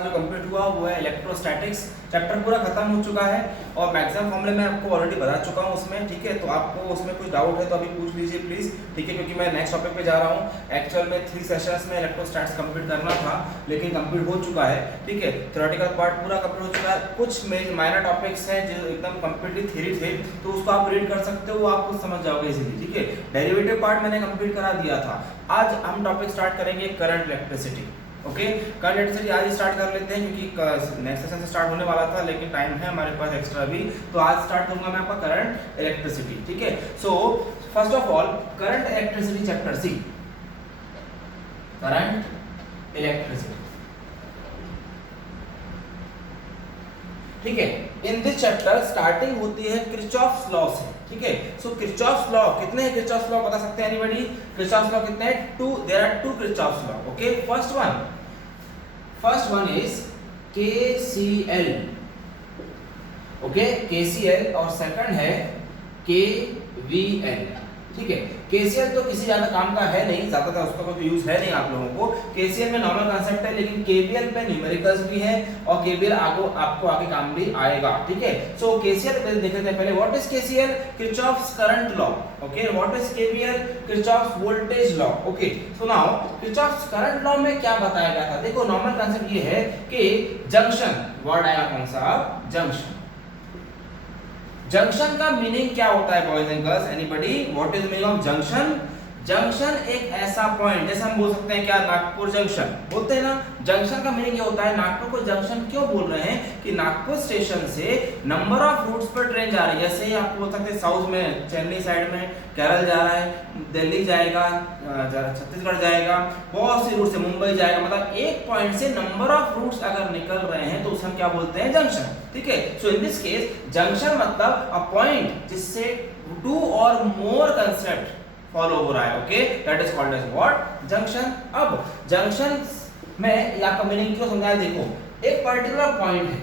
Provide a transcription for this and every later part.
जो कंप्लीट हुआ वो है इलेक्ट्रोस्टैटिक्स। चैप्टर पूरा खत्म हो चुका है और मैक्सिमम फॉर्मूले मैं आपको ऑलरेडी बता चुका हूँ उसमें, ठीक है। तो आपको उसमें कुछ डाउट है तो अभी पूछ लीजिए प्लीज़, ठीक है, क्योंकि मैं नेक्स्ट टॉपिक पे जा रहा हूँ। एक्चुअल में 3 सेशंस में इलेक्ट्रोस्टैटिक्स कंप्लीट करना था लेकिन कंप्लीट हो चुका है, ठीक है। थ्योरेटिकल पार्ट पूरा कंप्लीट हो चुका है। कुछ माइनर टॉपिक्स हैं जो एकदम कंप्लीटली थ्योरी थे तो उसको आप रीड कर सकते हो, आप कुछ समझ जाओगे इजीली, ठीक है। डेरिवेटिव पार्ट मैंने कंप्लीट करा दिया था। आज हम टॉपिक स्टार्ट करेंगे current electricity. Okay, current electricity आज स्टार्ट कर लेते हैं क्योंकि नेक्स्ट सेशन से स्टार्ट होने वाला था लेकिन टाइम है हमारे पास एक्स्ट्रा भी, तो आज स्टार्ट करूंगा मैं आपका करंट इलेक्ट्रिसिटी, ठीक है। So first of all current electricity chapter C, current electricity, ठीक है। इन दिस चैप्टर स्टार्टिंग होती है किरचॉफ्स लॉ से, ठीक है। सो किरचॉफ्स लॉ कितने हैं? किरचॉफ्स लॉ बता सकते हैं एनीबॉडी? किरचॉफ्स लॉ कितने हैं? 2, there are 2 Kirchhoff's law, okay. First one is KCL, okay, KCL, और सेकंड है KVL, ठीक है। KCL तो किसी ज्यादा काम का है नहीं, ज्यादातर उसका कोई यूज है नहीं आप लोगों को। KCL में नॉर्मल कांसेप्ट है लेकिन KVL पे न्यूमेरिकल्स भी है और KVL आपको आगे काम भी आएगा, ठीक है। सो KCL देख लेते हैं पहले। What is KCL? Kirchhoff's current law, okay. What is KVL? Kirchhoff's voltage law, okay. So now Kirchhoff's current law में क्या बताया गया था? देखो नॉर्मल कांसेप्ट ये है कि जंक्शन, वर्ड आया कौन सा? जंक्शन। जंक्शन का मीनिंग क्या होता है boys and girls? Anybody? What is meaning of junction? Junction एक ऐसा पॉइंट, जैसे हम बोल सकते हैं क्या, नागपुर जंक्शन बोलते हैं ना। जंक्शन का मीनिंग ये होता है, नागपुर को जंक्शन क्यों बोल रहे हैं कि नागपुर स्टेशन से नंबर ऑफ रूट्स पर ट्रेन जा रही है। जैसे ही आपको बोल सकते हैं साउथ में चेन्नई साइड में केरल जा रहा है, दिल्ली जाएगा, छत्तीसगढ़ जाएगा, बहुत सी रूट से मुंबई जाएगा, मतलब एक पॉइंट से नंबर ऑफ रूट्स अगर निकल रहे हैं तो उसे हम क्या बोलते हैं? जंक्शन, ठीक है। सो इन दिस केस जंक्शन मतलब अ पॉइंट जिससे 2 और मोर कंसेप्ट फॉलो हो रहा है, okay, that is called as what? Junction. अब जंक्शन में आपका मीनिंग क्यों समझाया? देखो एक पर्टिकुलर पॉइंट है,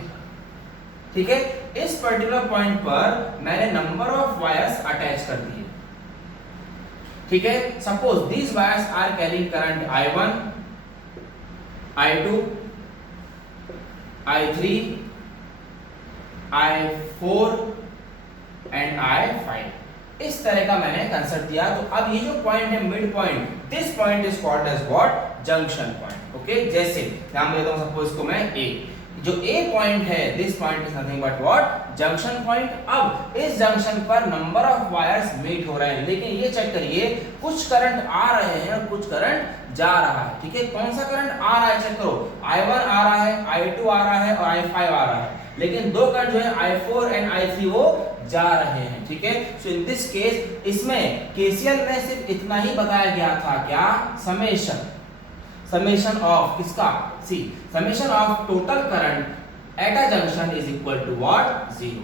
ठीक है। इस पर्टिकुलर पॉइंट पर मैंने नंबर ऑफ वायर्स अटैच कर दिए, ठीक है। Suppose these wires are carrying current I1, I2, I3, I4 and I5। इस तरह का मैंने कंसेप्ट दिया। तो अब ये जो पॉइंट है mid point, this point is called as what? Junction point, okay. जैसे नाम देता हूं सपोज इसको मैं A, जो A पॉइंट है, this point is nothing but what? Junction point. अब इस जंक्शन पर नंबर ऑफ वायर्स मीट हो रहे हैं, लेकिन ये चेक करिए कुछ करंट आ रहे हैं और कुछ करंट जा रहा है, ठीक है। कौन सा करंट आ रहा है चेक करो, I1 आ रहा है, I2 आ रहा है और I5 आ रहा है, लेकिन दो करंट जो है I4 एंड I3 वो जा रहे हैं, ठीक है। सो इन दिस केस इसमें KCL में सिर्फ इतना ही बताया गया था, क्या? समेशन ऑफ किसका? See, summation of total current at a junction is equal to what? 0।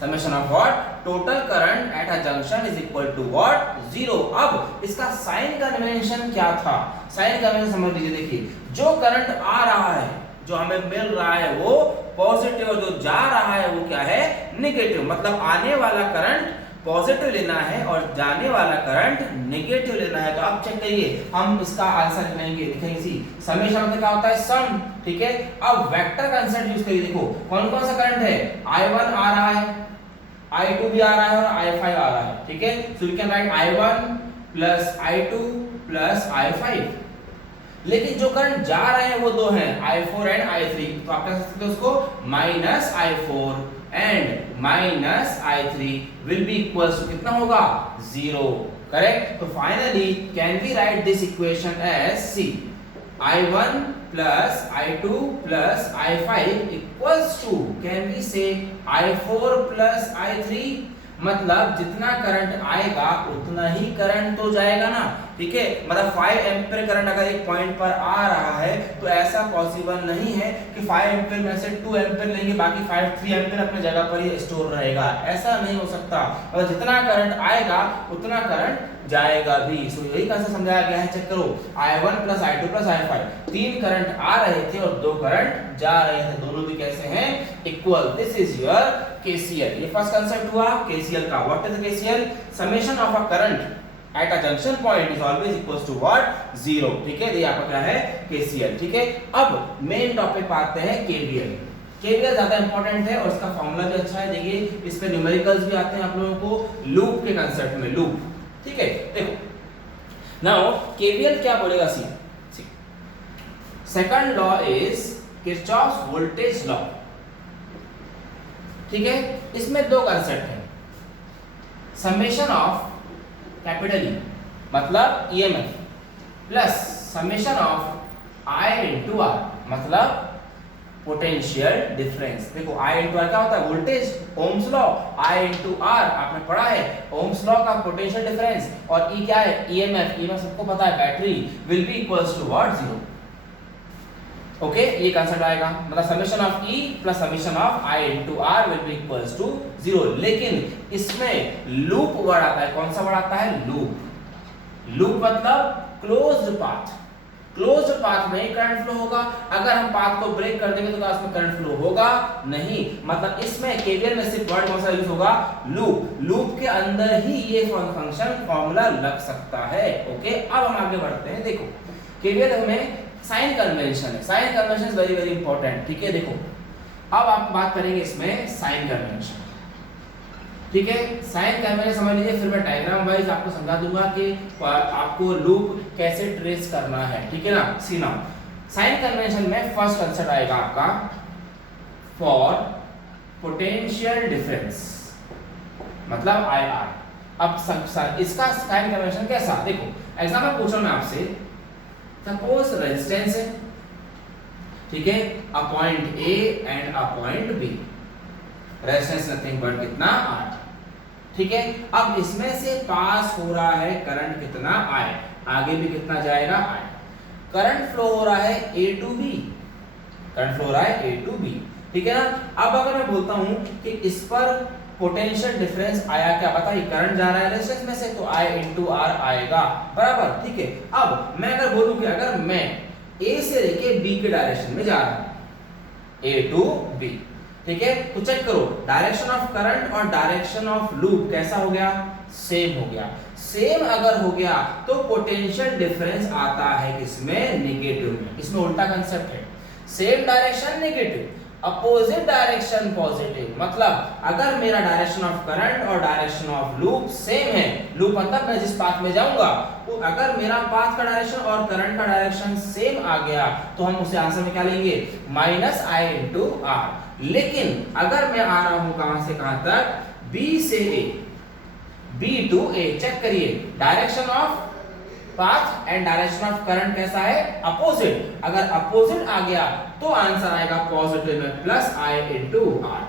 Summation of what? Total current at a junction is equal to what? 0। अब इसका साइन कन्वेंशन क्या था? साइन कन्वेंशन समझ लीजिए, देखिए जो करंट आ रहा है, जो हमें मिल रहा है वो पॉजिटिव, और जो जा रहा है वो क्या है? नेगेटिव। मतलब आने वाला करंट पॉजिटिव लेना है और जाने वाला करंट नेगेटिव लेना है। तो आप चेक करिए, हम इसका आंसर लिखेंगे, लिखेंगे सी, समेशन मतलब क्या होता है? सम, ठीक है। अब वेक्टर कांसेप्ट यूज करिए, देखो कौन कौन सा करंट है? I1 आ रहा है, I2 भी आ रहा है और I5 आ रहा है, ठीक है। So we can write I1 plus I2 plus I5। लेकिन जो करंट जा रहे हैं वो दो हैं, I4 एंड I3, तो आप कह सकते हो उसको minus I4 and minus I3 will be equals to कितना होगा? 0, करेक्ट। तो finally can we write this equation as see, I1 plus I2 plus I5 equals to, can we say I4 plus I3, मतलब जितना current आएगा उतना ही current तो जाएगा ना, ठीक है। मतलब 5 एम्पीयर करंट अगर एक पॉइंट पर आ रहा है तो ऐसा पॉसिबल नहीं है कि 5 एम्पीयर में से 2 एम्पीयर लेंगे, बाकी 3 एम्पीयर अपने जगह पर ही स्टोर रहेगा, ऐसा नहीं हो सकता। और जितना करंट आएगा उतना करंट जाएगा भी। सो यही कैसे समझाया गया है, चेक करो, I1 plus I2 plus I5, 3 current आ रहे थे और 2 करंट जा रहे थे, दोनों भी कैसे हैं? Equal. This is your KCL। ये फर्स्ट कांसेप्ट हुआ KCL का। What is KCL? Summation of a current at a junction point is always equals to what 0। ठीक है, ये आपका क्या है केसीएल। ठीक है, अब मेन टॉपिक पे आते हैं केवीएल। केवीएल ज्यादा इंपॉर्टेंट है और इसका फॉर्मूला भी अच्छा है। देखिए इस पे न्यूमेरिकल्स भी आते हैं आप लोगों को लूप के कंसेप्ट में, लूप। ठीक है, देखो नाउ केवीएल क्या बोलेगा, see second law is Kirchhoff's voltage law. ठीक है, इसमें दो कंसेप्ट हैं, समेशन ऑफ कैपिटल ई मतलब EMF plus summation of I into R मतलब पोटेंशियल डिफरेंस। देखो आई इनटू आर क्या होता है, voltage, Ohm's law, I into R आपने पढ़ा है, ओम्स लॉ का पोटेंशियल डिफरेंस, और ई क्या है, ईएमएफ। ईएमएफ सबको पता है, battery will be equals to what 0। Okay, ये कंसेप्ट आएगा, मतलब summation of E plus summation of I into R will be equals to 0। लेकिन इसमें लूप वर्ड आता है, कौन सा वर्ड आता है, लूप। लूप मतलब क्लोज्ड पाथ। क्लोज्ड पाथ में करंट फ्लो होगा, अगर हम पाथ को ब्रेक कर देंगे तो क्या उसमें करंट फ्लो होगा, नहीं। मतलब इसमें केवीएल में सिर्फ वर्ड कौन सा यूज होगा, लूप। लूप के अंदर ही ये फंक्शन फॉर्मूला लग सकता है। ओके, अब हम आगे बढ़ते हैं। देखो केवीएल हमें साइन कन्वेंशन है, sign convention is very very important. ठीक है, देखो अब आप बात करेंगे इसमें साइन कन्वेंशन। ठीक है, साइन कन्वेंशन समझ लीजिए, फिर मैं डायग्राम वाइज आपको समझा दूंगा कि आपको लूप कैसे ट्रेस करना है। ठीक है ना, सी नाउ साइन कन्वेंशन में फर्स्ट कंसेप्ट आएगा आपका फॉर पोटेंशियल डिफरेंस मतलब आई आर। अब इसका साइन कन्वेंशन कैसा, देखो एग्जांपल पूछो मैं आपसे, सपोज रेजिस्टेंस है, ठीक है, a point A and a point B, resistance nothing but कितना R। ठीक है, अब इसमें से पास हो रहा है करंट कितना I, आगे भी कितना जाएगा I। करंट फ्लो हो रहा है A to B, current flow हो रहा है A टू B। ठीक है ना, अब अगर मैं बोलता हूं कि इस पर पोटेंशियल डिफरेंस आया, क्या बताइए, करंट जा रहा है रेजिस्टेंस में से तो I इनटू R आएगा, बराबर। ठीक है, अब मैं अगर बोलूं कि अगर मैं A से लेके B के डायरेक्शन में जा रहा हूं, A टू B, ठीक है, तो चेक करो डायरेक्शन ऑफ करंट और डायरेक्शन ऑफ लूप कैसा हो गया, सेम हो गया। सेम अगर हो गया तो पोटेंशियल डिफरेंस आता है किसमें, नेगेटिव में। इसमें उल्टा कंसेप्ट है, same direction negative, opposite direction positive. मतलब अगर मेरा डायरेक्शन ऑफ करंट और डायरेक्शन ऑफ लूप सेम है, लूप मतलब मैं जिस पाथ में जाऊंगा, तो अगर मेरा पाथ का डायरेक्शन और करंट का डायरेक्शन सेम आ गया तो हम उसे आंसर में क्या लेंगे, माइनस आई इनटू आर। लेकिन अगर मैं आ रहा हूं कहां से कहां तक, B से A, B to A, check करिए direction of path and direction of current कैसा है, अपोजिट। अगर अपोजिट आ गया तो आंसर आएगा पॉजिटिव में प्लस आई इनटू आर।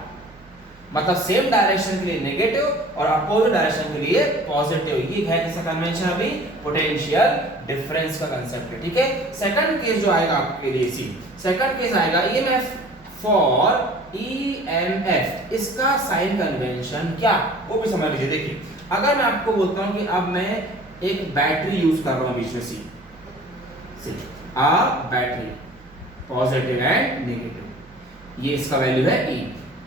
मतलब सेम डायरेक्शन के लिए नेगेटिव और अपोजिट डायरेक्शन के लिए पॉजिटिव। ये है किसका कन्वेंशन, अभी पोटेंशियल डिफरेंस का कांसेप्ट है। ठीक है, सेकंड केस जो आएगा आपके लिए, सी सेकंड केस आएगा ईएमएफ फॉर ईएमएफ। इसका साइन कन्वेंशन क्या, वो भी समझ लीजिए। देखिए अगर मैं आपको बोलता हूं कि अब मैं एक बैटरी यूज कर रहा हूं बीच में, सी आ बैटरी पॉजिटिव एंड नेगेटिव, ये इसका वैल्यू है E।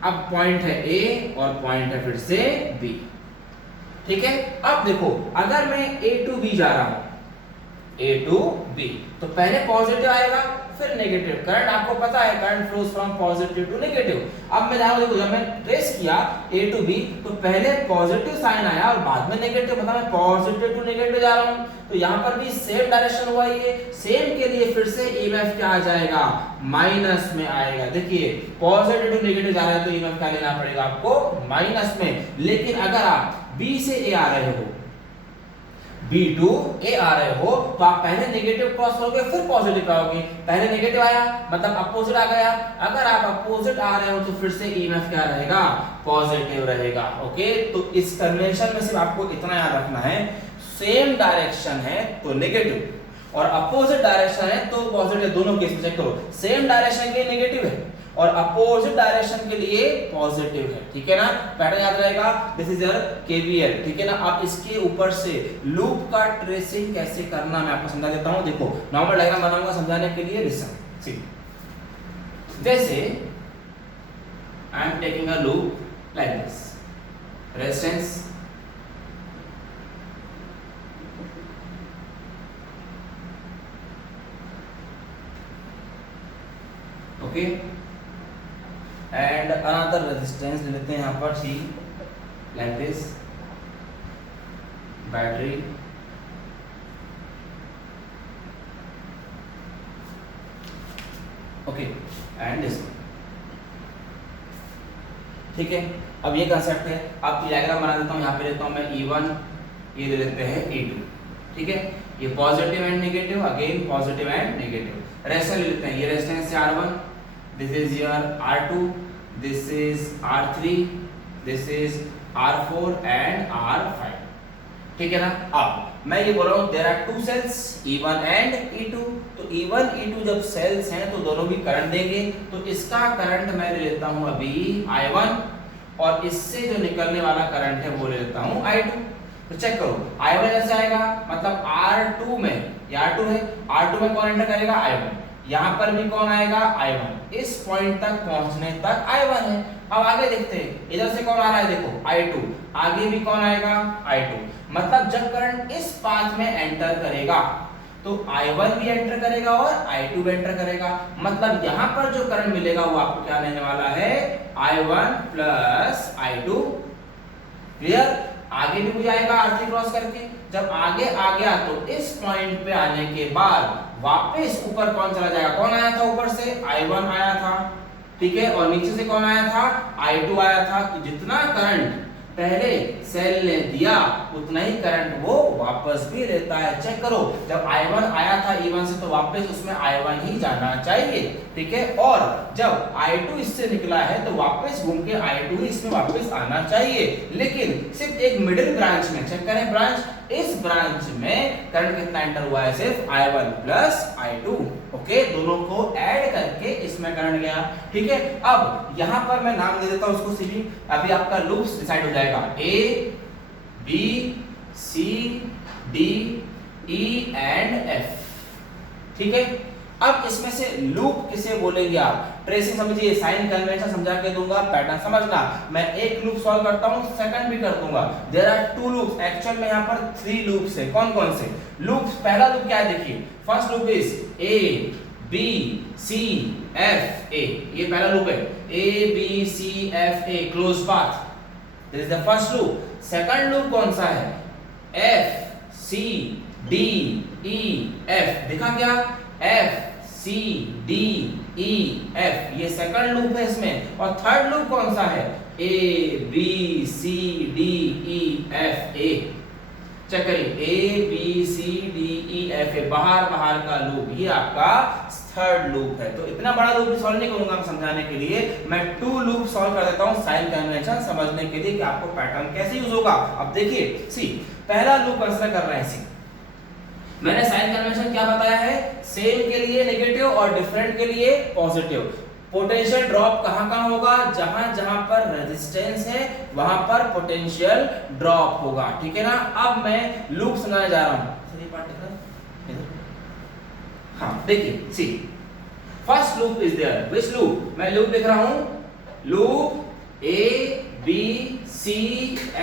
अब पॉइंट है A और पॉइंट है फिर से B। ठीक है, अब देखो अगर मैं A टू B जा रहा हूं, A टू B, तो पहले पॉजिटिव आएगा फिर नेगेटिव। करंट आपको पता है, current flows from positive to negative. अब मैं देखो जब मैं ट्रेस किया A टू B, तो पहले पॉजिटिव साइन आया और बाद में नेगेटिव, मतलब मैं पॉजिटिव टू नेगेटिव जा रहा हूं, तो यहां पर भी सेम डायरेक्शन हुआ, ये सेम के लिए फिर से ईएमएफ क्या आ जाएगा, माइनस में आएगा। देखिए पॉजिटिव टू नेगेटिव जा रहा है तो ईएमएफ क्या लेना पड़ेगा आपको, माइनस में। लेकिन अगर आप B से A आ रहे हो, B टू A आ रहे हो, तो आप पहले नेगेटिव क्रॉस करोगे फिर पॉजिटिव आओगे। पहले नेगेटिव आया मतलब अपोजिट आ गया, अगर आप अपोजिट आ रहे हो तो फिर से ईएमएफ क्या रहेगा, पॉजिटिव रहेगा। ओके, तो इस कन्वेंशन में सिर्फ आपको इतना याद रखना है, सेम डायरेक्शन है तो नेगेटिव और अपोजिट डायरेक्शन है तो पॉजिटिव। दोनों केस में चेक करो, सेम डायरेक्शन के लिए नेगेटिव है और अपोजिट डायरेक्शन के लिए पॉजिटिव है। ठीक है ना, पैटर्न याद रहेगा, दिस इज योर केवीएल। ठीक है ना, अब इसके ऊपर से लूप का ट्रेसिंग कैसे करना मैं आपको समझा देता हूं। देखो नॉर्मल डायग्राम बनाऊंगा समझाने के लिए, लिसन सी। जैसे I am taking a loop like this, resistance okay and another resistance ले लेते हैं यहाँ पर see like this battery okay and this, ठीक है। अब ये कंसेप्ट है, अब डायग्राम बना देता हूँ, यहाँ पे लेता हूँ मैं E1, ये ले लेते हैं E2, ठीक है। ये positive and negative, again positive and negative. Resistance ले लेते हैं, ये रेजिस्टेंस है R1, this is your R2, this is R3, this is R4 and R5, ठीक है ना। अब मैं ये बोल रहा हूँ there are two cells E1 and E2, तो E1 E2 जब सेल्स हैं तो दोनों भी करंट देंगे, तो इसका करंट मैं ले लेता हूँ अभी I1 और इससे जो निकलने वाला करंट है वो ले लेता हूँ I2। तो चेक करो I1 ऐसे आएगा, मतलब R2 में, ये R2 है, R2 में कौन एंटर करेगा I1, यहाँ पर भी कौन आएगा I1, इस पॉइंट तक पहुंचने तक I1 है। अब आगे देखते हैं, इधर से कौन आ रहा है, देखो I2, आगे भी कौन आएगा I2, मतलब जब करंट इस पाथ में एंटर करेगा तो I1 भी एंटर करेगा और I2 भी एंटर करेगा, मतलब यहाँ पर जो करंट मिलेगा वो आपको क्या लेने वाला है, I1 प्लस I2, क्लियर। आगे भी मुझे आएगा R3 क्रॉस करके, जब आगे आ गया तो इस पॉइंट पे आने के बाद वापस ऊपर कौन चला जाएगा, कौन आया था ऊपर से, I1 आया था, ठीक है, और नीचे से कौन आया था, I2 आया था। कि जितना करंट पहले सेल ने दिया उतना ही करंट वो वापस भी लेता है। चेक करो, जब I1 आया था E1 से तो वापस उसमें I1 ही जाना चाहिए, ठीक है, और जब I2 इससे निकला है तो वापस घूम के I2 ही इसमें वापस आना चाहिए। लेकिन सिर्फ एक मिडिल ब्रांच में, चेक करें ब्रांच, इस ब्रांच में करंट कितना एंटर हुआ है, सिर्फ I1 प्लस I2, ओके, दोनों को ऐड करके इसमें करंट गया, ठीक है। अब यहां पर मैं नाम दे देता हूं उसको सीधी, अभी आपका लूप्स डिसाइड हो जाएगा, A B C D E and F, ठीक है। अब इसमें से लूप किसे बोलेंगे आप, ट्रेसिंग समझिए, साइन कन्वेंशन समझा के दूंगा, पैटर्न समझना। मैं एक लूप सॉल्व करता हूं, सेकंड भी कर दूंगा। There are two loops, actual में यहां पर 3 लूप्स है। कौन कौन से लूप्स, पहला लूप क्या है देखिए, first loop is A B C F A, ये पहला लूप है, A B C F A close path, this is the first loop. Second loop कौन सा है, F C D E F, दिखा क्या, F C D E F, ये second loop है इसमें। और थर्ड लूप कौन सा है, A B C D E F A, check करिए, A B C D E F A, बाहर बाहर का लूप, ये आपका थर्ड लूप है। तो इतना बड़ा लूप सॉल्व नहीं करूंगा मैं समझाने के लिए, मैं 2 लूप सॉल्व कर देता हूं साइन कन्वेंशन समझने के लिए कि आपको पैटर्न कैसे यूज होगा। अब देखिए सी, पहला लूप कंसीडर कर रहे हैं सी, मैंने साइन कन्वेंशन क्या बताया है, सेम के लिए नेगेटिव और डिफरेंट के लिए पॉजिटिव। पोटेंशियल ड्रॉप कहां होगा, जहां जहां पर रेजिस्टेंस है वहां पर पोटेंशियल ड्रॉप होगा, ठीक है ना। अब मैं लूप सुनाने जा रहा हूं, हाँ देखिए see, first loop is there, which loop, मैं लूप लिख रहा हूं, loop A B C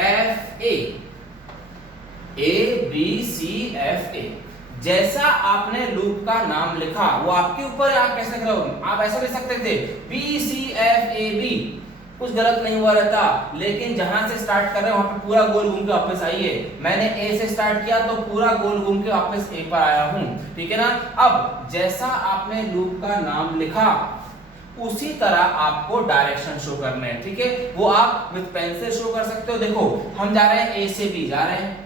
F A, A B C F A, जैसा आपने लूप का नाम लिखा वो आपके ऊपर, आप कैसे लिख रहे हो, आप ऐसा लिख सकते थे B C F A B, कुछ गलत नहीं हुआ रहता, लेकिन जहां से स्टार्ट कर रहे हैं वहां पे पूरा गोल घूम के वापस आइए। मैंने A से स्टार्ट किया तो पूरा गोल घूम के वापस A पर आया हूं, ठीक है ना। अब जैसा आपने लूप का नाम लिखा उसी तरह आपको डायरेक्शन शो करने हैं, ठीक है, वो आप विद पेंसिल शो कर सकते हो। देखो हम जा रहे हैं A से B जा रहे हैं,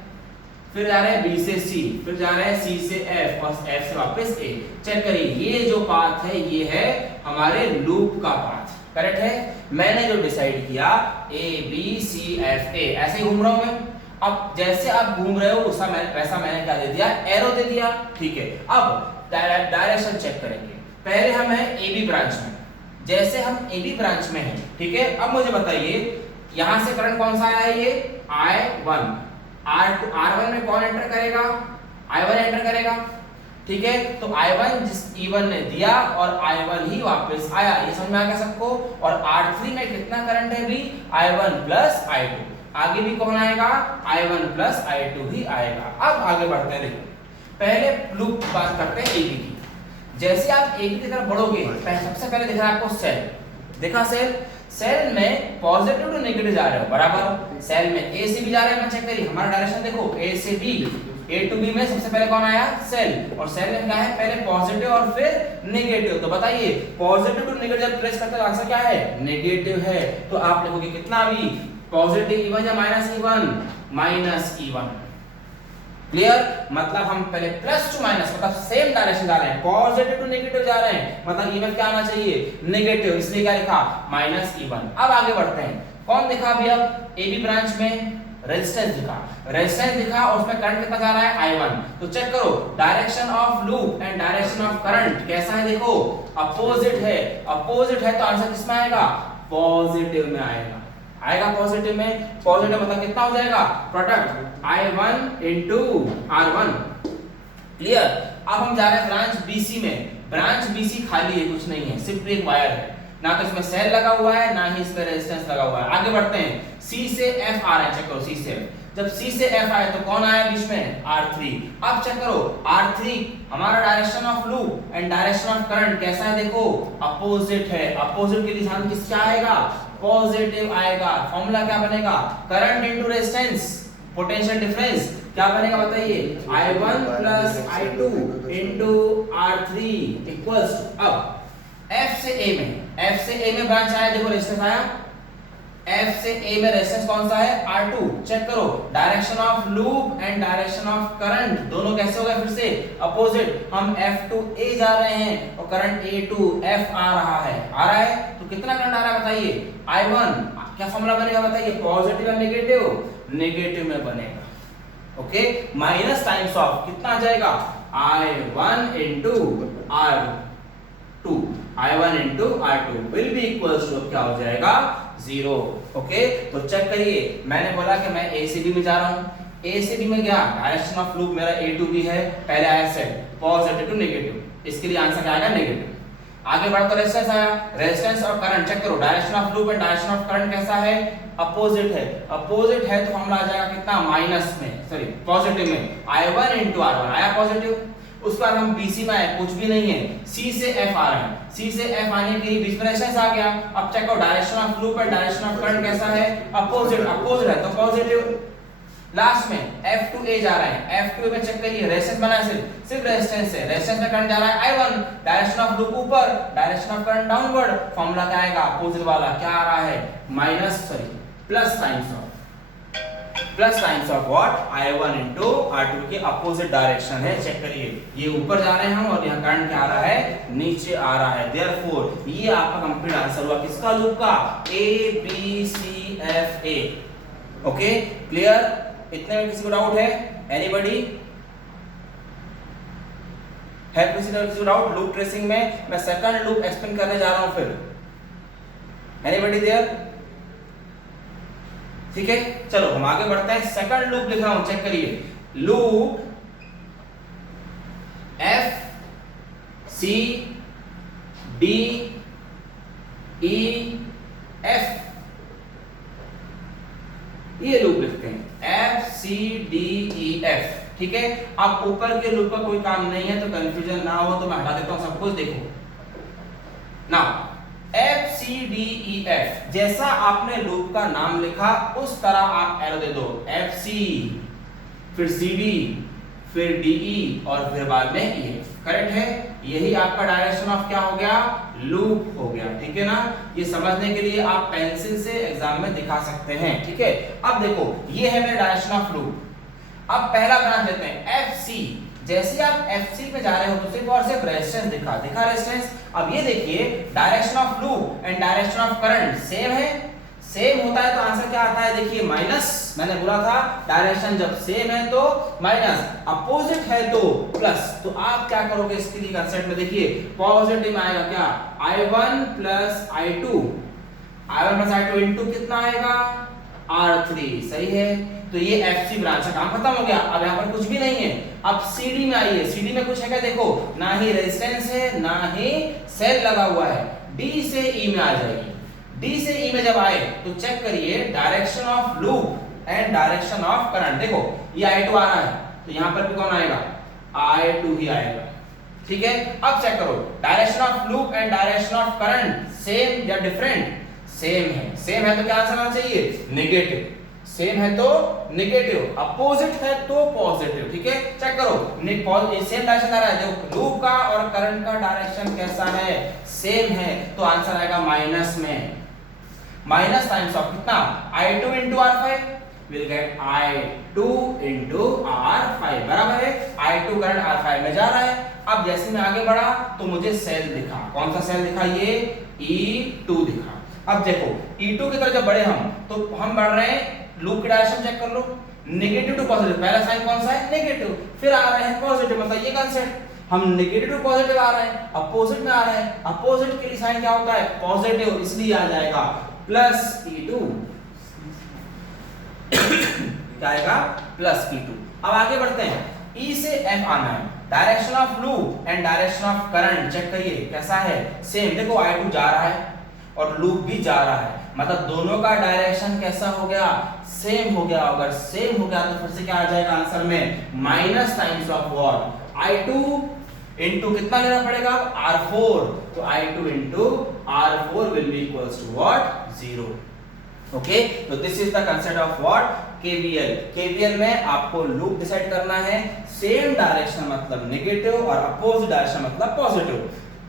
फिर जा रहे हैं B से C, फिर जा रहे हैं C से F और F से वापस A। चेक करिए, ये जो पाथ है ये है हमारे लूप का पाथ, करेक्ट है। मैंने जो डिसाइड किया A B C F A, ऐसे ही घूम रहा हूं मैं। अब जैसे आप घूम रहे हो वैसा मैंने क्या दे दिया, एरो दे दिया, ठीक है। अब डायरेक्शन चेक करेंगे, पहले हम हैं AB ब्रांच में, जैसे हम AB ब्रांच में हैं, ठीक है। अब मुझे बताइए यहां से करंट कौन सा आया है, ये I1, R1 में कौन एंटर करेगा, I1 एंटर करेगा, ठीक है। तो I1 जिस E1 ने दिया और I1 ही वापस आया, ये समझ में आ गया सबको। और R3 में कितना करंट है भी, I1 प्लस I2, आगे भी कौन आएगा, I1 प्लस I2 ही आएगा। अब आगे बढ़ते हैं, देखो पहले लूप बात करते हैं AB की। जैसे आप ए बी की तरफ बढ़ोगे, सबसे पहले दिख रहा है आपको सेल, देखा सेल, सेल में पॉजिटिव टू नेगेटिव जा रहे हो, बराबर सेल में ए से बी जा रहे हैं, मैं चेक करिए हमारा डायरेक्शन देखो ए से बी, ए टू बी में सबसे पहले कौन आया, सेल, और सेल में क्या है, पहले पॉजिटिव और फिर नेगेटिव, तो बताइए पॉजिटिव टू नेगेटिव जब ट्रेस करते हो आंसर क्या है, नेगेटिव है, तो आप लिखोगे कितना भी, पॉजिटिव इवन या minus even, minus even, clear, मतलब हम पहले प्लस टू माइनस मतलब सेम डायरेक्शन जा रहे हैं, पॉजिटिव टू नेगेटिव जा रहे हैं, मतलब इवन क्या आना चाहिए, नेगेटिव, इसलिए क्या लिखा, माइनस इवन। अब आगे बढ़ते हैं, कौन दिखा अभी, अब ए बी ब्रांच में रेजिस्टेंस दिखा, रेजिस्टेंस दिखा और उसमें करंट कितना जा रहा है, I1, तो चेक करो direction of loop and direction of current कैसा है, देखो अपोजिट है, अपोजिट है तो आंसर किसमें आएगा, पॉजिटिव में आएगा, आएगा पॉजिटिव में, पॉजिटिव मतलब कितना हो जाएगा, product I1 into R1, clear. अब हम जा रहे हैं ब्रांच BC में, ब्रांच BC खाली है, कुछ नहीं है, सिर्फ एक वायर है, ना तो इसमें सेल लगा हुआ है ना ही इसमें रेजिस्टेंस लगा हुआ है। आगे बढ़ते हैं, C से F आ रहा है, चेक करो C से F, जब C से F आए तो कौन आया बीच में, R3, अब चेक करो R3 हमारा direction of loop and direction of current कैसा है, देखो अपोजिट है, अपोजिट के लिए ध्यान किसका आएगा, पॉजिटिव आएगा, फॉर्मूला क्या बनेगा, current into resistance, potential difference क्या बनेगा बताइए, I1 plus I2 into R3 equals, अब F से A में, F से A में ब्रांच आया, देखो रेजिस्टेंस आया, F से A में रेजिस्टेंस कौन सा है, R2, चेक करो direction of loop and direction of current दोनों कैसे हो गए, फिर से अपोजिट, हम F टू A जा रहे हैं और करंट A टू F आ रहा है, तो कितना करंट आ रहा है बताइए, I1, क्या फॉर्मूला बनेगा बताइए, पॉजिटिव या नेगेटिव, नेगेटिव में बनेगा, ओके, माइनस टाइम्स ऑफ कितना आ जाएगा, I1 into R2, I1 into R2 will be equals to क्या हो जाएगा, 0, ओके। तो चेक करिए, मैंने बोला कि मैं A से B में जा रहा हूँ, A से B में गया, डायरेक्शन ऑफ लूप मेरा A टू B है, पहले आया सेल पॉजिटिव टू नेगेटिव, इसके लिए आंसर क्या आएगा, नेगेटिव। आगे बढ़ो तो रेजिस्टेंस आया, रेजिस्टेंस और करंट चेक करो, direction of loop and direction of current कैसा है, अपोजिट है, अपोजिट है तो फॉर्मूला आ जाएगा कितना, माइनस में, सॉरी पॉजिटिव में, I1 into R1 आया पॉजिटिव, उसके बाद हम BC में आए, कुछ भी नहीं है, C से F आ रहे हैं, C से F आने के लिए बीच में रेजिस्टेंस आ गया, अब चेक करो direction of loop and direction of current कैसा है, अपोजिट, अपोजिट है तो पॉजिटिव, लास्ट में F टू A जा रहा है, F टू A में चेक करिए रेजिस्टेंस बना है, सिर्फ रेजिस्टेंस है, रेजिस्टेंस में करंट जा रहा है I1, डायरेक्शन ऑफ लूप ऊपर, direction of current downward, formula क्या आएगा, अपोजिट वाला क्या आ रहा है, plus science of what, I1 into R2 के अपोजिट डायरेक्शन है, चेक करिए ये ऊपर जा रहे हैं हम और यहाँ करंट क्या आ रहा है, नीचे आ रहा है, देयरफॉर ये आपका कंप्लीट आंसर हुआ किसका, लूप का, A B C F A, okay clear. इतने में किसी को डाउट है, एनीबॉडी है किसी को डाउट, लूप ट्रेसिंग में मैं सेकंड लूप एक्सप्लेन करने जा रहा हूं फिर, एनीबॉडी देयर, ठीक है, चलो हम आगे बढ़ते हैं, सेकंड लूप लिख रहा हूं, चेक करिए, loop F C D E F, ये लूप लिखते हैं F C D E F, ठीक है। अब ऊपर के लूप का कोई काम नहीं है तो कंफ्यूजन ना हो तो मैं हटा देता हूं सब कुछ, देखो ना F C D E F, जैसा आपने लूप का नाम लिखा उस तरह आप एरो दे दो, F C फिर C D फिर D E और फिर बाद में E F, करेक्ट है, यही आपका डायरेक्शन ऑफ क्या हो गया, लूप हो गया, ठीक है ना। ये समझने के लिए आप पेंसिल से एग्जाम में दिखा सकते हैं, ठीक है। अब देखो ये है मेरा डायरेक्शन ऑफ लूप, अब पहला ब्रांच लेते हैं FC, जैसे आप FC में जा रहे हो तो सिर्फ और सिर्फ रेजिस्टेंस दिखा रेजिस्टेंस। अब ये देखिए direction of loop and direction of current same है, सेम होता है तो आंसर क्या आता है, देखिए माइनस, मैंने बोला था डायरेक्शन जब सेम है तो माइनस, अपोजिट है तो प्लस, तो आप क्या करोगे इसके लिए कंसेप्ट में, देखिए पॉजिटिव में आएगा क्या, I1 plus I2, I1 plus I2 into कितना आएगा, R3, सही है। तो ये FC ब्रांच का काम खत्म हो गया, अब यहाँ पर कुछ भी नहीं है। अब CD में आइए, CD में कुछ है क्या, देखो ना ही रेजिस्टेंस है ना ही सेल लगा हुआ है, D से E में आ जाएगी, D से E में जब आए तो चेक करिए direction of loop and direction of current, देखो ये I2 आ रहा है तो यहाँ पर भी कौन आएगा, I2 ही आएगा, ठीक है, अब चेक करो direction of loop and direction of current same या डिफरेंट? सेम है। सेम है तो क्या आंसर आना चाहिए? नेगेटिव। सेम है तो नेगेटिव, अपोजिट है तो पॉजिटिव। ठीक है, चेक करो सेम डायरेक्शन आ रहा है, देखो लूप का और करंट का डायरेक्शन कैसा है? सेम है, तो आंसर आएगा माइनस में। माइनस टाइम्स ऑफ कितना? I2 into R5 will get I2 into R5 बराबर है I2 करंट R5 में जा रहा है। अब जैसे मैं आगे बढ़ा तो मुझे सेल दिखा, कौन सा सेल दिखा? ये E2 दिखा। अब देखो E2 की तरफ जब बढ़े हम तो हम बढ़ रहे हैं, लूप की डायरेक्शन चेक कर लो, नेगेटिव टू पॉजिटिव। पहला साइन कौन सा है? नेगेटिव। फिर आ रहे हैं पॉजिटिव, मतलब ये कंसेप्ट हम नेगेटिव टू पॉजिटिव आ रहे हैं, अपोजिट में आ रहे हैं। अपोजिट के लिए साइन क्या होता है? पॉजिटिव, इसलिए आ जाएगा प्लस E2 क्या आएगा? Plus E2। अब आगे बढ़ते हैं, E से F आना है। Direction of loop and direction of current check करिए कैसा है? सेम। देखो I2 जा रहा है और लूप भी जा रहा है, मतलब दोनों का डायरेक्शन कैसा हो गया? सेम हो गया। अगर सेम हो गया तो फिर से क्या आ जाएगा आंसर में? Minus times of what? I2 into कितना लेना पड़ेगा? R4। तो I2 into R4 will be equals to what? 0। Okay, तो this is the concept of what? KVL। KVL में आपको लूप डिसाइड करना है, सेम डायरेक्शन मतलब नेगेटिव और अपोजिट डायरेक्शन मतलब पॉजिटिव।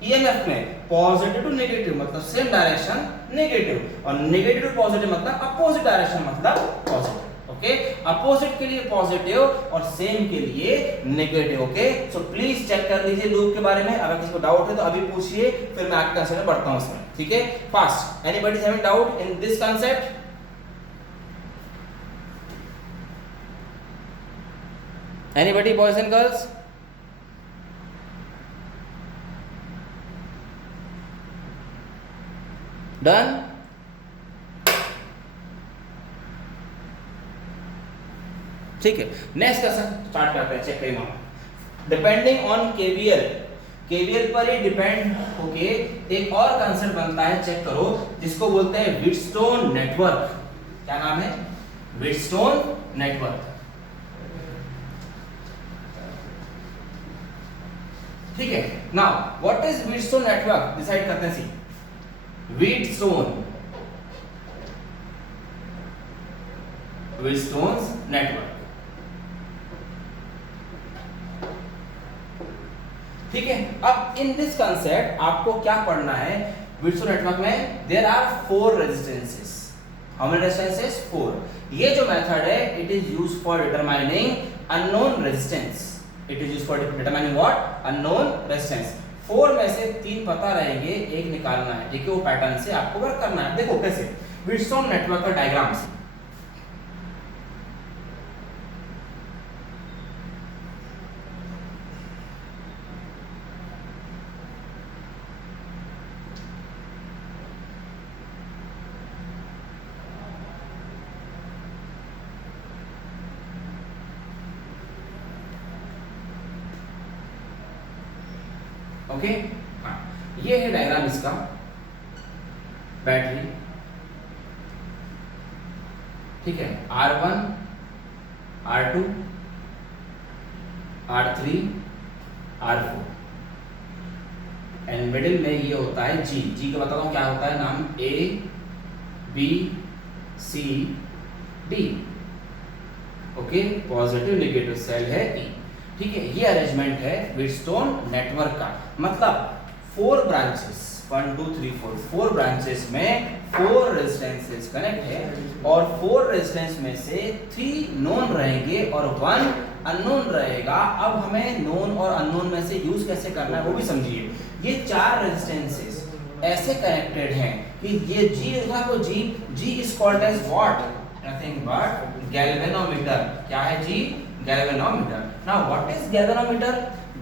EMF में पॉजिटिव टू नेगेटिव मतलब सेम डायरेक्शन नेगेटिव, और नेगेटिव टू पॉजिटिव मतलब अपोजिट डायरेक्शन मतलब पॉजिटिव। ओके, अपोजिट के लिए पॉजिटिव और सेम के लिए negative. Okay, so please check कर लीजिए लूप के बारे में। अगर किसी को डाउट है तो अभी पूछिए, फिर मैं आगे कंसेप्ट में बढ़ता हूं इसमें। ठीक है, fast. Anybody having doubt in this concept? Anybody, boys and girls? Done? ठीक है, नेक्स्ट क्वेश्चन स्टार्ट करते हैं। चेक करिए, डिपेंडिंग ऑन KVL, KVL पर ही डिपेंड होके एक और कंसेप्ट बनता है, चेक करो, जिसको बोलते हैं व्हीटस्टोन नेटवर्क। क्या नाम है? Wheatstone network. ठीक है, now what is Wheatstone network? Decide करते हैं। Wheatstone network. ठीक है, अब इन दिस कंसेप्ट आपको क्या पढ़ना है? व्हीटस्टोन नेटवर्क में there are 4 resistances. How many resistances? 4। ये जो मेथड है it is used for determining unknown resistance. It is used for determining what? Unknown resistance. 4 में से 3 पता रहेंगे, एक निकालना है। ठीक है, वो पैटर्न से आपको वर्क करना है। देखो कैसे, व्हीटस्टोन नेटवर्क का डायग्राम से। ओके, हाँ, ये है डायग्राम इसका। बैटरी, ठीक है, R1, R2, R3, R4 and middle में ये होता है G। G का बताता हूँ क्या होता है नाम? A, B, C, D। Okay, positive negative cell है E। ठीक है, ये अरेंजमेंट है व्हीटस्टोन नेटवर्क का। मतलब 4 ब्रांचेस, 1 2 3 4 ब्रांचेस में 4 रेजिस्टेंसेस कनेक्ट है, और 4 रेजिस्टेंस में से 3 नोन रहेंगे और 1 अननोन रहेगा। अब हमें नोन और अननोन में से यूज कैसे करना है वो भी समझिए। ये 4 रेजिस्टेंसेस ऐसे कनेक्टेड हैं कि ये G is called as what? Nothing but galvanometer. क्या है G? Galvanometer. Now what is galvanometer?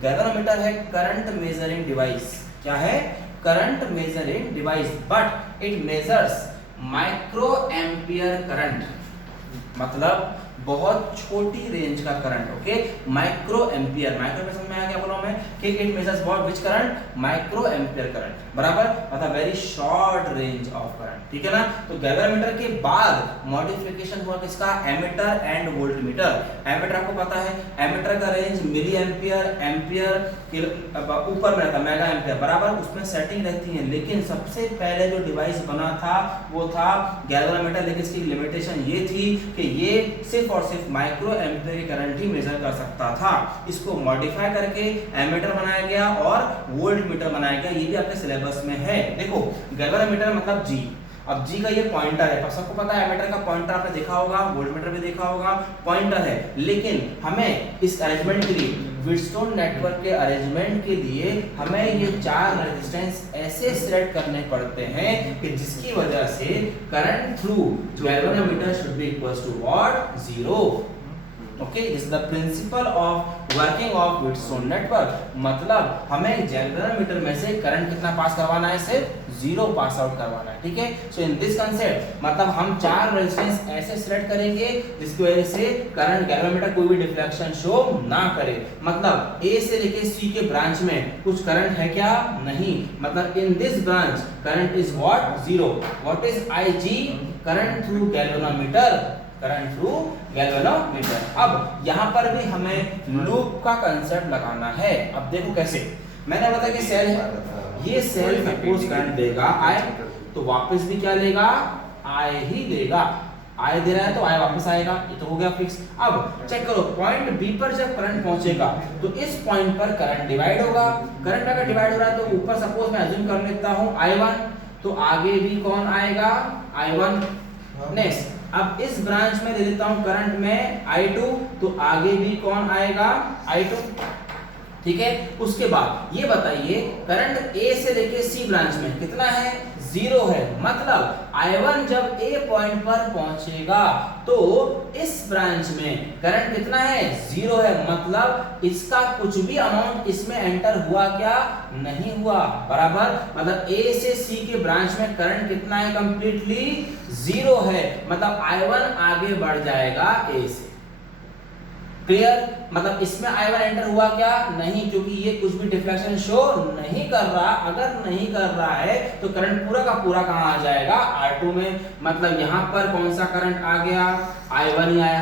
Galvanometer है करंट मेजरिंग डिवाइस। क्या है? Current measuring device, but it measures micro ampere current. मतलब बहुत छोटी रेंज का current, okay, micro ampere. Micro में समझ में आ गया बोला मैं कि it measures what which current, micro ampere current, बराबर, मतलब very short range of current, ठीक है ना। तो गैल्वेनोमीटर के बाद मॉडिफिकेशन हुआ किसका, एमीटर एंड वोल्टमीटर। एमीटर आपको पता है, एमीटर का रेंज मिली एम्पियर, एम्पियर के ऊपर में रहता है, मेगा एम्पियर, बराबर, उसमें सेटिंग रहती है। लेकिन सबसे पहले जो डिवाइस बना था वो था गैल्वेनोमीटर, लेकिन इसकी लिमिटेशन ये थी कि ये सिर्फ और सिर्फ माइक्रो एम्पियर की करंट ही मेजर कर सकता था। इसको मॉडिफाई करके एमीटर बनाया गया और वोल्टमीटर बनाया गया, ये भी आपके सिलेबस में है। देखो गैल्वेनोमीटर मतलब जी, अब जी का ये पॉइंटर है, सबको पता है एमीटर का पॉइंटर आपने देखा होगा, वोल्टमीटर भी देखा होगा, पॉइंटर है। लेकिन हमें इस अरेंजमेंट के लिए, व्हीटस्टोन नेटवर्क के अरेंजमेंट के लिए हमें ये 4 रेजिस्टेंस ऐसे सेलेक्ट करने पड़ते हैं कि जिसकी वजह से current through galvanometer should be equals to what, 0। Okay, this is the principle of working of Wheatstone network. मतलब हमें गैल्वेनोमीटर में से करंट कितना पास करवाना है, सिर्फ 0 पास आउट करवाना है, ठीक है। सो इन दिस कंसेप्ट मतलब हम 4 रेजिस्टेंस ऐसे सिलेक्ट करेंगे जिसकी वजह से करंट गैल्वेनोमीटर कोई भी डिफ्लेक्शन शो ना करे। मतलब ए से लेके सी के ब्रांच में कुछ करंट है क्या, नहीं। मतलब in this branch current is what, 0। What is IG, current through galvanometer, current through galvanometer. अब यहाँ पर भी हमें लूप का कंसेप्ट लगाना है। अब देखो कैसे, मैंने बताया कि सेल है, ये सेल सपोज करंट देगा I, तो वापस भी क्या लेगा, I ही लेगा। I दे रहा है तो I वापस आएगा, ये तो हो गया फिक्स। अब चेक करो, पॉइंट B पर जब करंट पहुंचेगा तो इस पॉइंट पर करंट डिवाइड होगा। करंट अगर डिवाइड हो रहा है तो ऊपर सपोज मैं अज्यूम कर लेता हूँ I1, तो आगे भी कौन आएगा, I1। नेक्स्ट अब इस ब्रांच में दे देता हूं करंट में I2, तो आगे भी कौन आएगा, I2, ठीक है। उसके बाद ये बताइए करंट A से लेके C ब्रांच में कितना है, 0 है। मतलब I1 जब A पॉइंट पर पहुंचेगा तो इस ब्रांच में करंट कितना है, 0 है। मतलब इसका कुछ भी अमाउंट इसमें एंटर हुआ क्या, नहीं हुआ, बराबर। मतलब A से C के ब्रांच में करंट कितना है, कंप्लीटली 0 है। मतलब I1 आगे बढ़ जाएगा A से, क्लियर। मतलब इसमें I1 एंटर हुआ क्या, नहीं, क्योंकि ये कुछ भी डिफ्लेक्शन शो नहीं कर रहा। अगर नहीं कर रहा है तो करंट पूरा का पूरा कहां आ जाएगा, R2 में। मतलब यहां पर कौन सा करंट आ गया, I1 ही आया।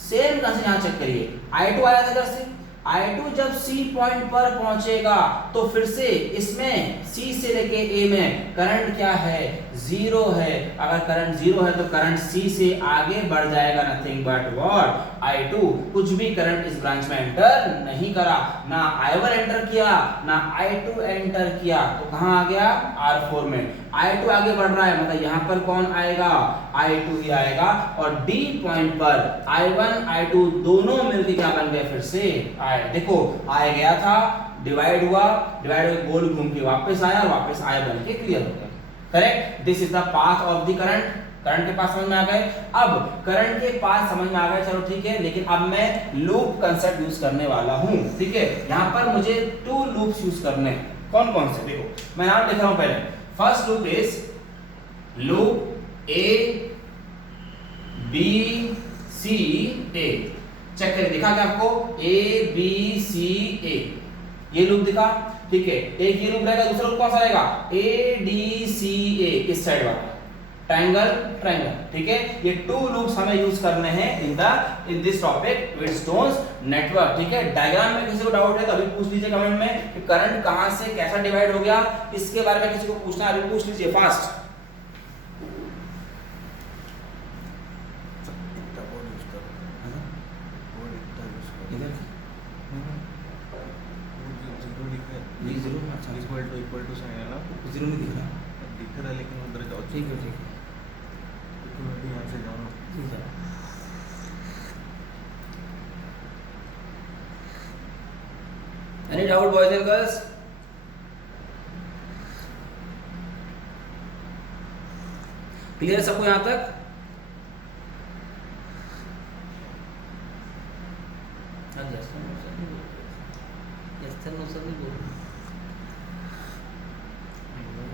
सेम कंसेप्ट यहां चेक करिए, I2 आया था इधर से, I2 जब C पॉइंट पर पहुंचेगा तो फिर से इसमें C से लेके A में करंट क्या है, 0 है। अगर करंट 0 है तो करंट C से आगे बढ़ जाएगा, नथिंग बट व्हाट, I2। कुछ भी करंट इस ब्रांच में एंटर नहीं करा, ना I1 एंटर किया ना I2 एंटर किया, तो कहां आ गया, R4 में। I2 आगे बढ़ रहा है, मतलब यहां पर कौन आएगा, I2 ही आएगा। और D पॉइंट पर I1 I2 दोनों मिलकर क्या बन गए, फिर से I। देखो I गया था, डिवाइड हुआ, डिवाइड होकर गोल घूम के वापस आया और वापस I बन के क्लियर हो गया, correct. This is the path of the current. Current के पास समझ में आ गए। अब करंट के पास समझ में आ गए, चलो ठीक है। लेकिन अब मैं लूप कंसेप्ट यूज करने वाला हूं, ठीक है। यहां पर मुझे 2 लूप्स यूज करने हैं। कौन कौन से, देखो मैं नाम लिख रहा हूं पहले। First loop is loop A B C A। Check करिए, दिखा क्या आपको, A B C A, ये लूप दिखा, ठीक है। एक ये लूप रहेगा, दूसरा लूप कौन सा रहेगा, A D C A, इस साइड वाला ट्रायंगल, ट्रायंगल, ठीक है। ये 2 लूप्स हमें यूज करने हैं इन दिस टॉपिक व्हीटस्टोन नेटवर्क, ठीक है। डायग्राम में किसी को डाउट है तो अभी पूछ लीजिए कमेंट में कि करंट कहां से कैसा डिवाइड हो गया, इसके बारे में किसी को पूछना है अभी पूछ लीजिए फास्ट। इक्वल टू साइन है ना, 0 नहीं दिख रहा, दिख रहा है लेकिन उधर जाओ, ठीक है ठीक है, तो मैं भी यहाँ से जाऊँ, ठीक है। Any doubt boys and girls? Clear सबको यहाँ तक?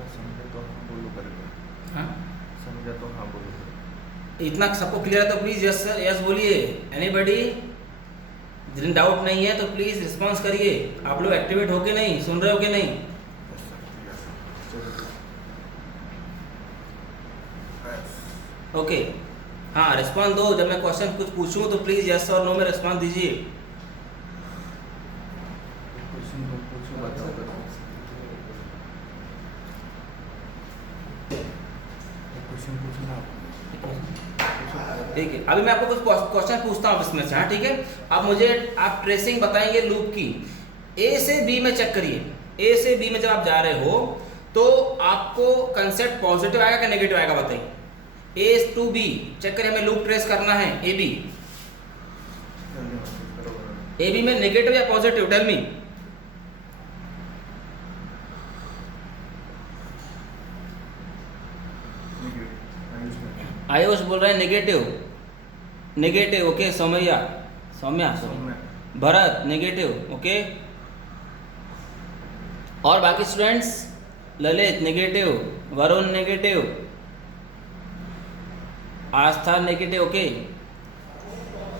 समझा तो हाँ बोलो करेगा, हाँ समझा तो हाँ बोलो। इतना सबको क्लियर है तो प्लीज यस सर यस बोलिए। एनीबडी जिन डाउट नहीं है तो प्लीज रिस्पॉन्स करिए। आप लोग एक्टिवेट हो के नहीं, सुन रहे हो कि नहीं? ओके हाँ रिस्पॉन्स दो। जब मैं क्वेश्चन कुछ पूछूं तो प्लीज यस और नो में रिस्पॉन्स दीजिए। क्वेश्चन को पूछो बताओ। क्वेश्चन पूछो ना। ठीक है अभी मैं आपको कुछ क्वेश्चन पूछता हूँ इसमें से। हाँ ठीक है अब मुझे आप ट्रेसिंग बताएंगे लूप की। ए से बी में चेक करिए। ए से बी में जब आप जा रहे हो तो आपको कंसेप्ट पॉजिटिव आएगा कि नेगेटिव आएगा बताइए। ए टू बी चेक करिए, हमें लूप ट्रेस करना है ए बी। ए बी में नेगेटिव या पॉजिटिव टेल मी। आयुष बोल रहे हैं negative. Negative okay. Saumya Saumya Bharat negative okay. और बाकी students Lalit negative, Varun negative, Astha negative okay.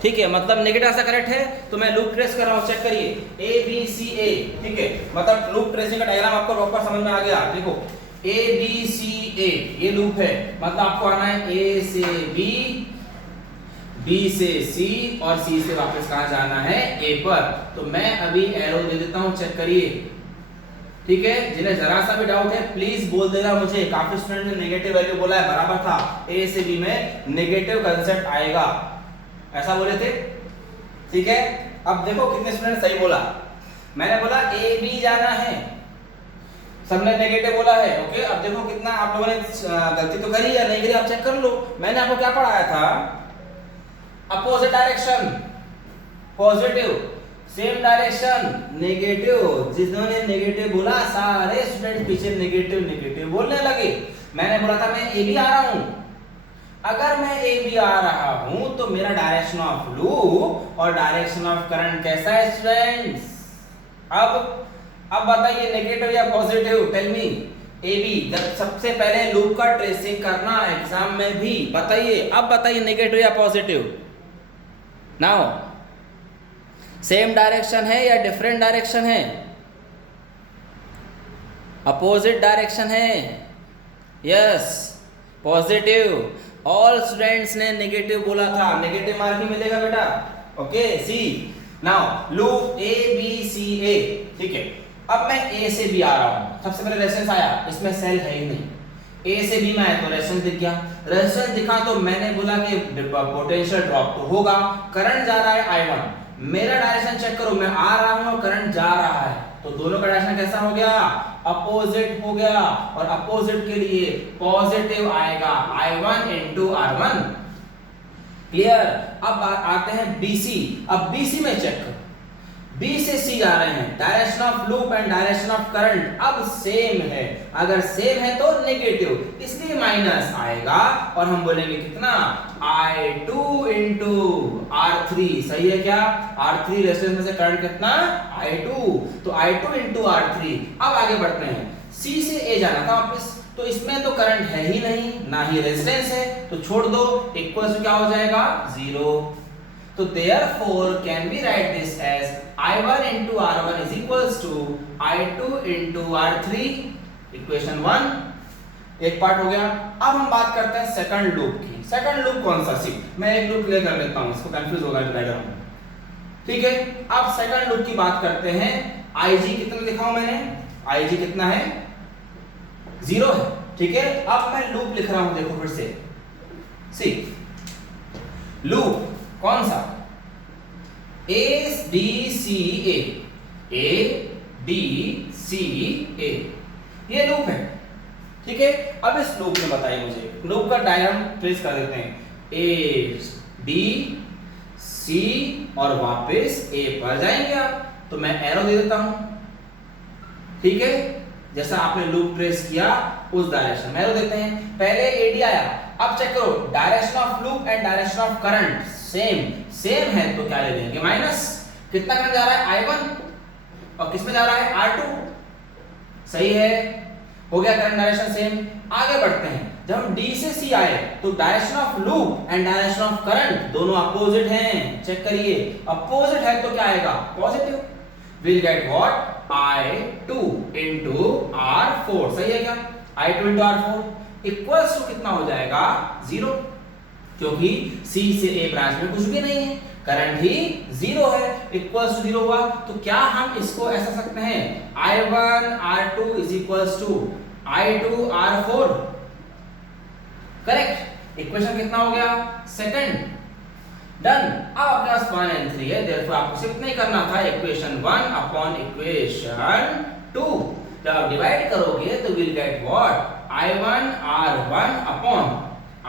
ठीक है मतलब नेगेटिव ऐसा करेक्ट है तो मैं लूप ट्रेस कर रहा हूँ। चेक करिए ए बी सी ए। ठीक है मतलब लूप ट्रेसिंग का डायग्राम आपको प्रॉपर समझ में आ गया। देखो ए बी सी ए ये लूप है मतलब आपको आना है ए से बी, बी से सी और सी से वापस कहाँ जाना है ए पर। तो मैं अभी एरो दे देता हूँ चेक करिए। ठीक है जिन्हें जरा सा भी डाउट है प्लीज बोल देना मुझे। काफी स्टूडेंट ने नेगेटिव वैल्यू बोला है, बराबर था। ए से बी में नेगेटिव कंसेप्ट आएगा ऐसा बोले थे। ठीक है अब देखो कितने स्टूडेंट सही बोला। मैंने बोला ए बी जाना है, सबने नेगेटिव बोला है ओके। अब देखो कितना आप लोगों ने गलती तो करी या नहीं करी आप चेक कर लो। मैंने आपको क्या पढ़ाया था? Opposite direction positive, same direction negative. जिन्होंने नेगेटिव बोला सारे स्टूडेंट पीछे नेगेटिव नेगेटिव बोलने लगे। मैंने बोला था मैं ए बी आ रहा हूं। अगर मैं ए बी आ रहा हूं तो मेरा डायरेक्शन ऑफ लूप और डायरेक्शन ऑफ करंट कैसा है स्टूडेंट्स? अब बताइए नेगेटिव या positive tell me. A B जब सबसे पहले लूप का ट्रेसिंग करना एग्जाम में भी बताइए। अब बताइए नेगेटिव या पॉजिटिव। नाउ सेम डायरेक्शन है या डिफरेंट डायरेक्शन है? अपोजिट डायरेक्शन है। Yes positive. ऑल स्टूडेंट्स ने नेगेटिव बोला था, नेगेटिव मार्क ही मिलेगा बेटा okay. See now loop A B C A. ठीक है अब मैं ए से बी आ रहा हूं। सबसे पहले रेजिस्टेंस आया, इसमें सेल है ही नहीं। ए से बी में आया तो रेजिस्टेंस दिख गया। रेजिस्टेंस दिखा तो मैंने बोला कि पोटेंशियल ड्रॉप तो होगा। करंट जा रहा है I1। मेरा डायरेक्शन चेक करो, मैं आ रहा हूं और करंट जा रहा है तो दोनों का डायरेक्शन कैसा हो गया? अपोजिट हो गया। और अपोजिट के लिए पॉजिटिव आएगा I1 into R1। क्लियर? अब आते हैं BC। अब BC में चेक करो, B से C जा रहे हैं। Direction of loop and direction of current अब सेम है। अगर सेम है तो नेगेटिव इसलिए माइनस आएगा और हम बोलेंगे कितना? I2 into R3। सही है क्या? R3 रेजिस्टेंस में से करंट कितना? I2। तो I2 into R3। अब आगे बढ़ते हैं। C से A जाना था वापस तो इसमें तो करंट है ही नहीं, ना ही रेजिस्टेंस है तो छोड़ दो। इक्वल टू क्या हो जाएगा? 0। तो therefore can we write this as I1 into R1 is equals to I2 into R3। Equation 1 एक पार्ट हो गया। अब हम बात करते हैं सेकंड लूप की। सेकंड लूप कौन सा? सी मैं एक लूप क्लियर कर लेता हूं, इसको कंफ्यूज होगा डायग्राम। ठीक है अब सेकंड लूप की बात करते हैं। IG कितना लिखा हूं मैंने? IG कितना है? 0 है। ठीक है अब मैं लूप लिख रहा हूं, देखो फिर से। सी लूप कौन सा? A B C A, A B C A ये लूप है। ठीक है अब इस लूप में बताइए मुझे, लूप का डायग्राम ट्रेस कर देते हैं। A B C और वापस A पर जाएंगे आप तो मैं एरो दे देता हूं। ठीक है जैसा आपने लूप ट्रेस किया उस डायरेक्शन में एरो देते हैं। पहले AD आया, अब चेक करो direction of loop and direction of current same है तो क्या ले लेंगे? माइनस। कितना करंट जा रहा है? I1 और किसमें जा रहा है? R2। सही है। हो गया करंट डायरेक्शन सेम। आगे बढ़ते हैं, जब हम डी से सी आए तो direction of loop and direction of current दोनों अपोजिट हैं। चेक करिए, अपोजिट है तो क्या आएगा? Positive. Will get what? I2 into R4। सही है क्या? I2 into R4 equals to कितना हो जाएगा? 0, क्योंकि C से A ब्रांच में कुछ भी नहीं है, करंट ही 0 है, इक्वल्स टू 0 हुआ। तो क्या हम इसको ऐसा सकते हैं? I1 R2 is equals to I2 R4। Correct. Equation कितना हो गया? सेकंड। डन। अब आपके पास 1 and 3 है, देयरफॉर आपको सिर्फ नहीं करना था इक्वेशन 1 अपॉन इक्वेशन 2। जब आप डिवाइड करोगे तो will get what? I1 R1 upon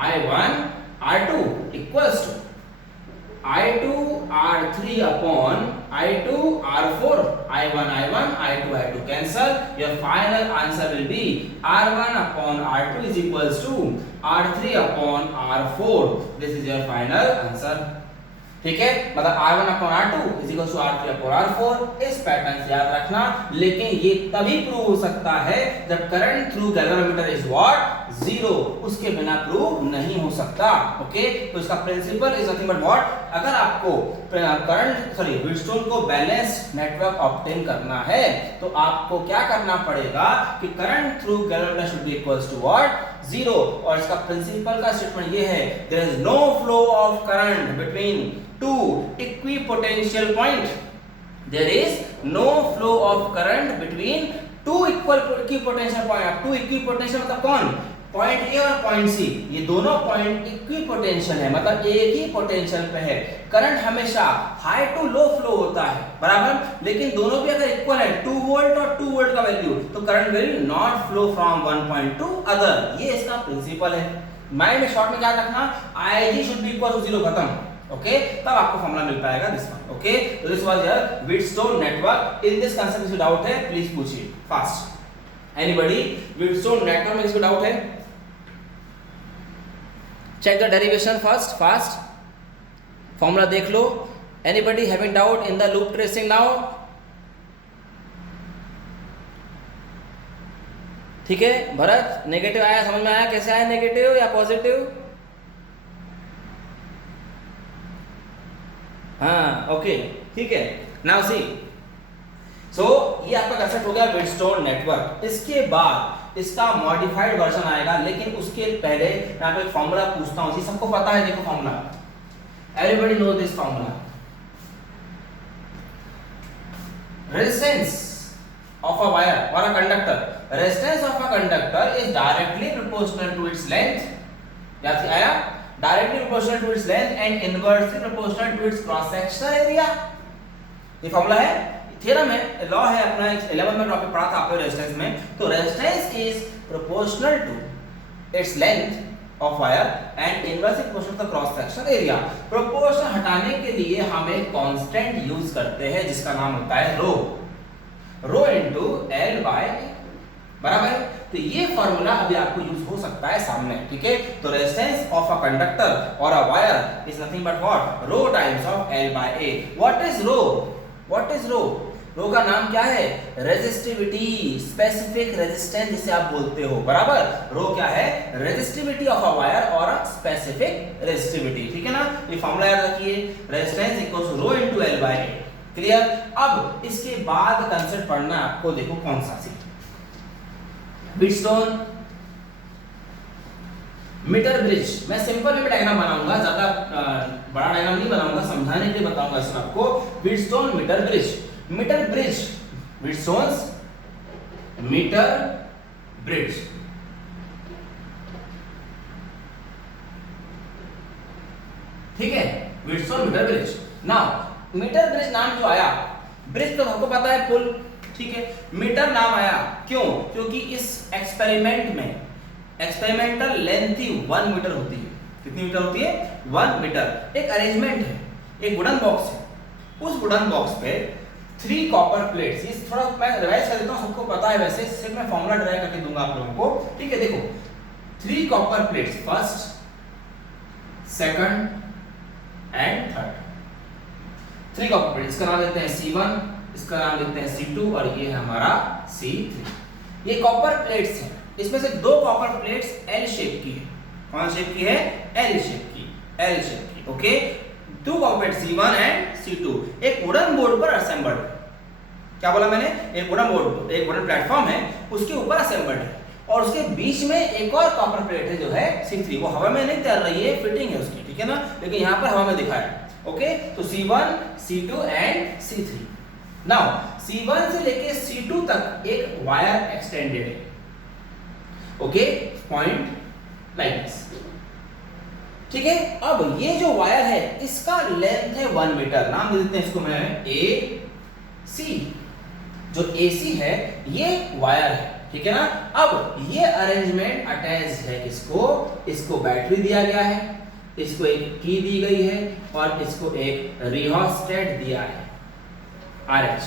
I1 R2 equals to I2 R3 upon I2 R4। I1 I1 I2 I2 cancel। Your final answer will be R1 upon R2 is equals to R3 upon R4। This is your final answer। ठीक है, मतलब R1 upon R2 is equals to R3 upon R4। इस pattern से याद रखना। लेकिन ये तभी प्रूव हो सकता है जब current through galvanometer is what? 0। उसके बिना प्रूव नहीं हो सकता। ओके, तो इसका principle is nothing but what? अगर आपको व्हीटस्टोन को बैलेंस्ड नेटवर्क ऑब्टेन करना है तो आपको क्या करना पड़ेगा कि current through galvanometer should be equals to what? 0। और इसका प्रिंसिपल का स्टेटमेंट ये है, there is no flow of current between two equipotential point। There is no flow of current between two equipotential point। अब two equipotential मतलब कौन? Point A और point सी, ये दोनों पॉइंट इक्विपोटेंशियल है, मतलब एक ही पोटेंशियल पे है। करंट हमेशा हाई टू लो फ्लो होता है, बराबर। लेकिन दोनों भी अगर इक्वल है, 2 वोल्ट और 2 वोल्ट का वैल्यू, तो current will not flow from one point two other. ये इसका प्रिंसिपल है। माइंड में शॉर्ट में क्या रखना? IG should be equal to 0, खत्म। ओके, तब आपको फॉर्मूला मिल पाएगा दिस वन। ओके, तो this was your Wheatstone network. In this concept में कोई डाउट है प्लीज पूछिए फास्ट। एनीबॉडी? व्हीटस्टोन नेटवर्क में किसी को डाउट है? Check the derivation first, fast. Formula देख लो। Anybody having doubt in the loop tracing now? ठीक है भरत, नेगेटिव आया, समझ में आया? कैसे आया, नेगेटिव या पॉजिटिव? हाँ, ओके, ठीक है। नाउ सी, सो ये आपका कंसेप्ट हो गया व्हीटस्टोन नेटवर्क। इसके बाद इसका मॉडिफाइड वर्जन आएगा, लेकिन उसके पहले मैं आपको एक फॉर्मूला पूछता हूँ। सबको पता है, देखो formula, everybody know this formula. Resistance of a wire or a conductor, resistance of a conductor is directly proportional to its length। याद आया? Directly proportional to its length and inversely proportional to its cross sectional area। ये formula है, theorem है, law है अपना। 11 में topic पढ़ा था आपने रेजिस्टेंस में। तो resistance is proportional to its length of wire and inversely proportional to cross sectional area. Proportion हटाने के लिए हम एक कांस्टेंट यूज करते हैं जिसका नाम होता है रो। रो इंटू एल बाय ए, बराबर है। तो ये फॉर्मूला अभी आपको यूज हो सकता है सामने, ठीक है। तो रेजिस्टेंस ऑफ अ कंडक्टर और a wire is nothing but what? Rho times of L by A. What is rho? What is rho? Rho का नाम क्या है? रेजिस्टिविटी, स्पेसिफिक रेजिस्टेंस जिसे आप बोलते हो, बराबर। रो क्या है? रेजिस्टिविटी ऑफ अ वायर और अ स्पेसिफिक रेजिस्टिविटी, ठीक है ना। ये फॉर्मूला याद रखिए, resistance equals to rho into L by A. Clear? अब इसके बाद कंसेप्ट पढ़ना आपको, देखो कौन सा सी, व्हीटस्टोन मीटर ब्रिज। मैं सिंपल में डायग्राम बनाऊंगा, ज्यादा बड़ा डायग्राम नहीं बनाऊंगा, समझाने के लिए बताऊंगा इसमें आपको। Wheatstone metre bridge, meter bridge, Wheatstone's meter bridge. ठीक है, Wheatstone metre bridge. Now meter bridge नाम जो आया, ब्रिज तो हमको पता है पुल, ठीक है। मीटर नाम आया क्यों? क्योंकि इस एक्सपेरिमेंट में एक्सपेरिमेंटल लेंथ ही 1 मीटर होती है। कितनी मीटर होती है? 1 मीटर। एक अरेंजमेंट है, एक वुडन बॉक्स है, उस वुडन बॉक्स पे 3 कॉपर प्लेट्स। इस थोड़ा मैं रिवाइज कर देता हूं, सबको पता है वैसे, सिर्फ मैं फॉर्मूला ड्राइव करके दूंगा आप लोगों को, ठीक है। देखो 3 copper plates, first, second and third. 3 copper plate, इसका नाम देते हैं C1, इसका नाम देते हैं C2 और ये है हमारा C3। ये कॉपर प्लेट्स हैं, इसमें से दो कॉपर प्लेट्स एल शेप की है। कौन शेप की है? एल शेप की, एल शेप की। Okay, two copper plate C1 and C2 एक वुडन बोर्ड पर असेंबल्ड है। क्या बोला मैंने? एक वुडन बोर्ड, एक वुडन प्लेटफॉर्म है, उसके ऊपर असेंबल्ड है और उसके बीच में एक और कॉपर प्लेट है जो है C3। वो हवा में नहीं तैर रही है, फिटिंग है उसकी, ठीक है ना, लेकिन यहाँ पर हवा में दिखा है। ओके, तो C1, C2 and C3। Now C1 से लेके C2 तक एक वायर एक्सटेंडेड है। ओके, पॉइंट लाइक दिस, ठीक है। अब ये जो वायर है इसका लेंथ है 1 मीटर। नाम दे देते हैं इसको मैं AC। जो AC है ये वायर है, ठीक है ना। अब ये अरेंजमेंट अटैच है किसको? इसको बैटरी दिया गया है, इसको एक की दी गई है और इसको एक रिहोस्टेट दिया है RH,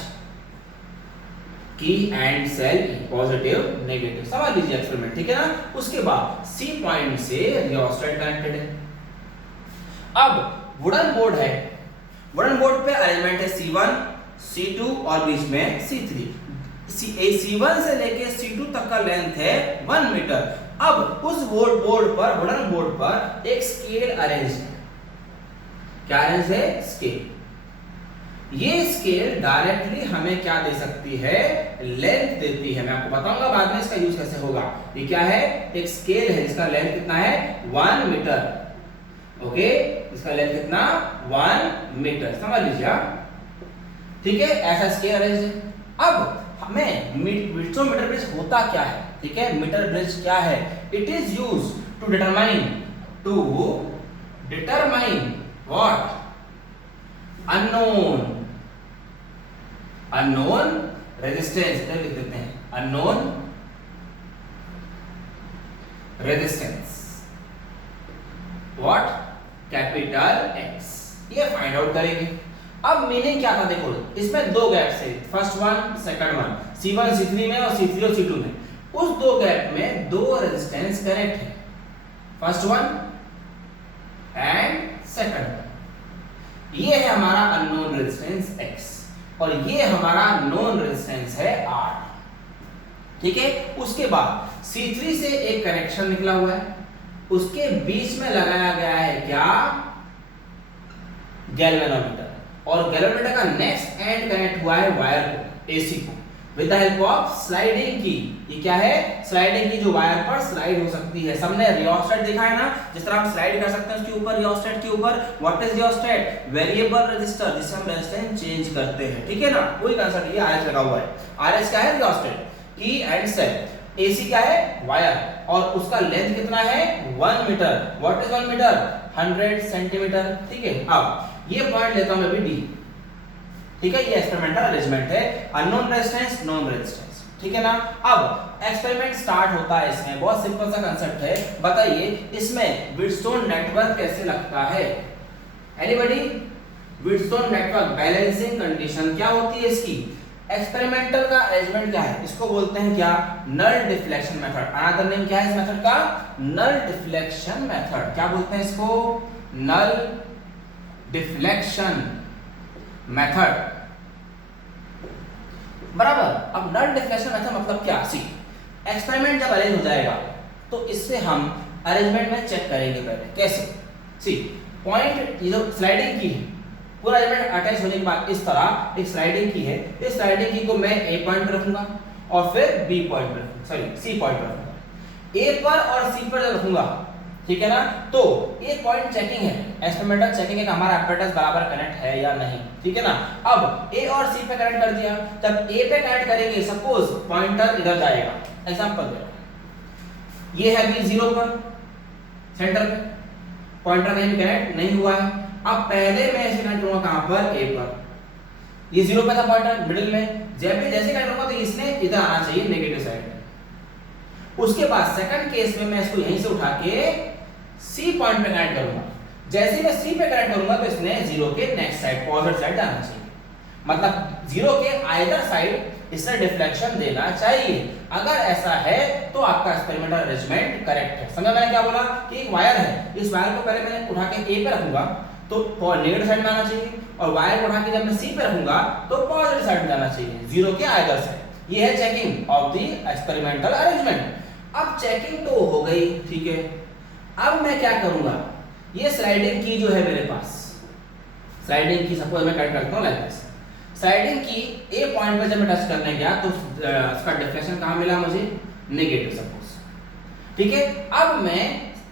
की एंड सेल पॉजिटिव नेगेटिव। समझ लीजिए एक्सपेरिमेंट, ठीक है ना। उसके बाद C पॉइंट से रिहोस्टेट कनेक्टेड है। अब वुडन बोर्ड है, वुडन बोर्ड पे अरेंजमेंट है C1, C2 और बीच में C3। C1 से लेके C2 तक का लेंथ है 1 मीटर। अब उस बोर्ड पर, वुडन बोर्ड पर एक स्केल अरेंज है। क्या अरेंज है? स्केल। ये स्केल डायरेक्टली हमें क्या दे सकती है? लेंथ देती है। मैं आपको बताऊंगा बाद में इसका यूज कैसे होगा। ये क्या है? एक स्केल है जिसका लेंथ कितना है? 1 मीटर। ओके, इसका लेंथ कितना? 1 मीटर। समझ लीजिए, ठीक है। ऐसा स्केल अरेंज है। अब हमें मीटर ब्रिज होता क्या है? ठीक है, मीटर ब्रिज क्या है? It is use to determine what? Unknown resistance. इधर लिख देते हैं, unknown resistance what? Capital X। ये फाइंड आउट करेंगे। अब मीनिंग क्या था? देखो, इसमें दो गैप्स है, first one, second one, C1 C3 में और C3 और C2 में। उस दो गैप में दो रेजिस्टेंस कनेक्ट है, first one and second one. ये है हमारा अननोन रेजिस्टेंस X और ये हमारा नोन रेजिस्टेंस है R, ठीक है। उसके बाद C3 से एक कनेक्शन निकला हुआ है, उसके बीच में लगाया गया है क्या? गैल्वेनोमीटर। और गैल्वेनोमीटर का नेक्स्ट एंड कनेक्ट हुआ है वायर को, AC को, with the help of sliding की। ये क्या है? स्लाइडिंग की, जो वायर पर स्लाइड हो सकती है। सबने रियोस्टेट देखा है ना, जिस तरह हम स्लाइड कर सकते हैं उसके ऊपर, रियोस्टेट के ऊपर। What is rheostat? Variable resistor, जिससे हम रेजिस्टेंस चेंज करते हैं, ठीक है ना। कोई कंसेप्ट, ये RH लगा हुआ है। RH क्या है? रियोस्टेट, की एंड सेल। AC क्या है? वायर, और उसका लेंथ कितना है? 1 metre. What is 1 metre? 100 centimetre, ठीक है। अब ये पॉइंट लेता हूं मैं भी D, ठीक है। ये एक्सपेरिमेंटल अरेंजमेंट है, अननोन रेजिस्टेंस, नोन रेजिस्टेंस, ठीक है ना। अब एक्सपेरिमेंट स्टार्ट होता है। इसमें बहुत सिंपल सा कंसेप्ट है। बताइए इसमें व्हीटस्टोन नेटवर्क कैसे लगता है? Anybody? Wheatstone network balancing condition क्या होती है इसकी? एक्सपेरिमेंटल का अरेंजमेंट क्या है? इसको बोलते हैं क्या? Null deflection method. Another name क्या है इस मेथड का? Null deflection method. क्या बोलते हैं इसको? नल डिफ्लेक्शन मेथड, बराबर। अब नल डिफ्लेक्शन मेथड मतलब क्या? सी, एक्सपेरिमेंट जब अरेंज हो जाएगा तो इससे हम अरेंजमेंट में चेक करेंगे पहले। कैसे? सी पॉइंट, ये जो स्लाइडिंग की है, पूरा एलिमेंट अटैच होने के बाद इस तरह एक स्लाइडिंग की है। इस स्लाइडिंग की को मैं A पॉइंट रखूंगा और फिर B पॉइंट रखूंगा, सॉरी C पॉइंट रखूंगा। A पर और C पर रखूंगा, ठीक है ना। तो ये पॉइंट चेकिंग है, एक्सपेरिमेंटल चेकिंग है कि हमारा एपेरेटस बराबर कनेक्ट है या नहीं, ठीक है ना। अब A और C पे कनेक्ट कर दिया। जब A पे कनेक्ट करेंगे, सपोज पॉइंटर इधर जाएगा, एग्जांपल दे, ये है B 0 पर, सेंटर पे पॉइंटर कहीं कनेक्ट नहीं हुआ है। अब पहले मैं इसे कनेक्ट करूंगा कहां पर? A पर। ये 0 पे था पॉइंटर, मिडिल में। जब भी जैसे कनेक्ट करूंगा तो इसने इधर आना चाहिए, नेगेटिव साइड में। उसके बाद सेकंड केस में मैं इसको यहीं से उठा के C पॉइंट पे कनेक्ट करूंगा। जैसे ही मैं C पे कनेक्ट करूंगा तो इसने 0 के नेक्स्ट साइड, पॉजिटिव साइड जाना चाहिए। मतलब 0 के आइदर साइड इसने डिफ्लेक्शन देना चाहिए। अगर ऐसा है तो आपका एक्सपेरिमेंटल अरेंजमेंट करेक्ट है। समझा मैंने क्या बोला? कि एक वायर है, इस वायर को पहले मैंने उठा के A पे रखूंगा तो नेगेटिव साइड में आना चाहिए, और वायर को उठा के जब मैं C पे रखूंगा तो पॉजिटिव साइड में जाना चाहिए, 0 के आइदर साइड। ये है checking of the experimental arrangement. अब चेकिंग तो हो गई, ठीक है। अब मैं क्या करूंगा, ये स्लाइडिंग की जो है मेरे पास, स्लाइडिंग की सपोज मैं कट करता हूं लाइक दिस। स्लाइडिंग की ए पॉइंट पे जब मैं टच करने गया तो इसका डिफ्लेक्शन कहां मिला मुझे, नेगेटिव सपोज, ठीक है। अब मैं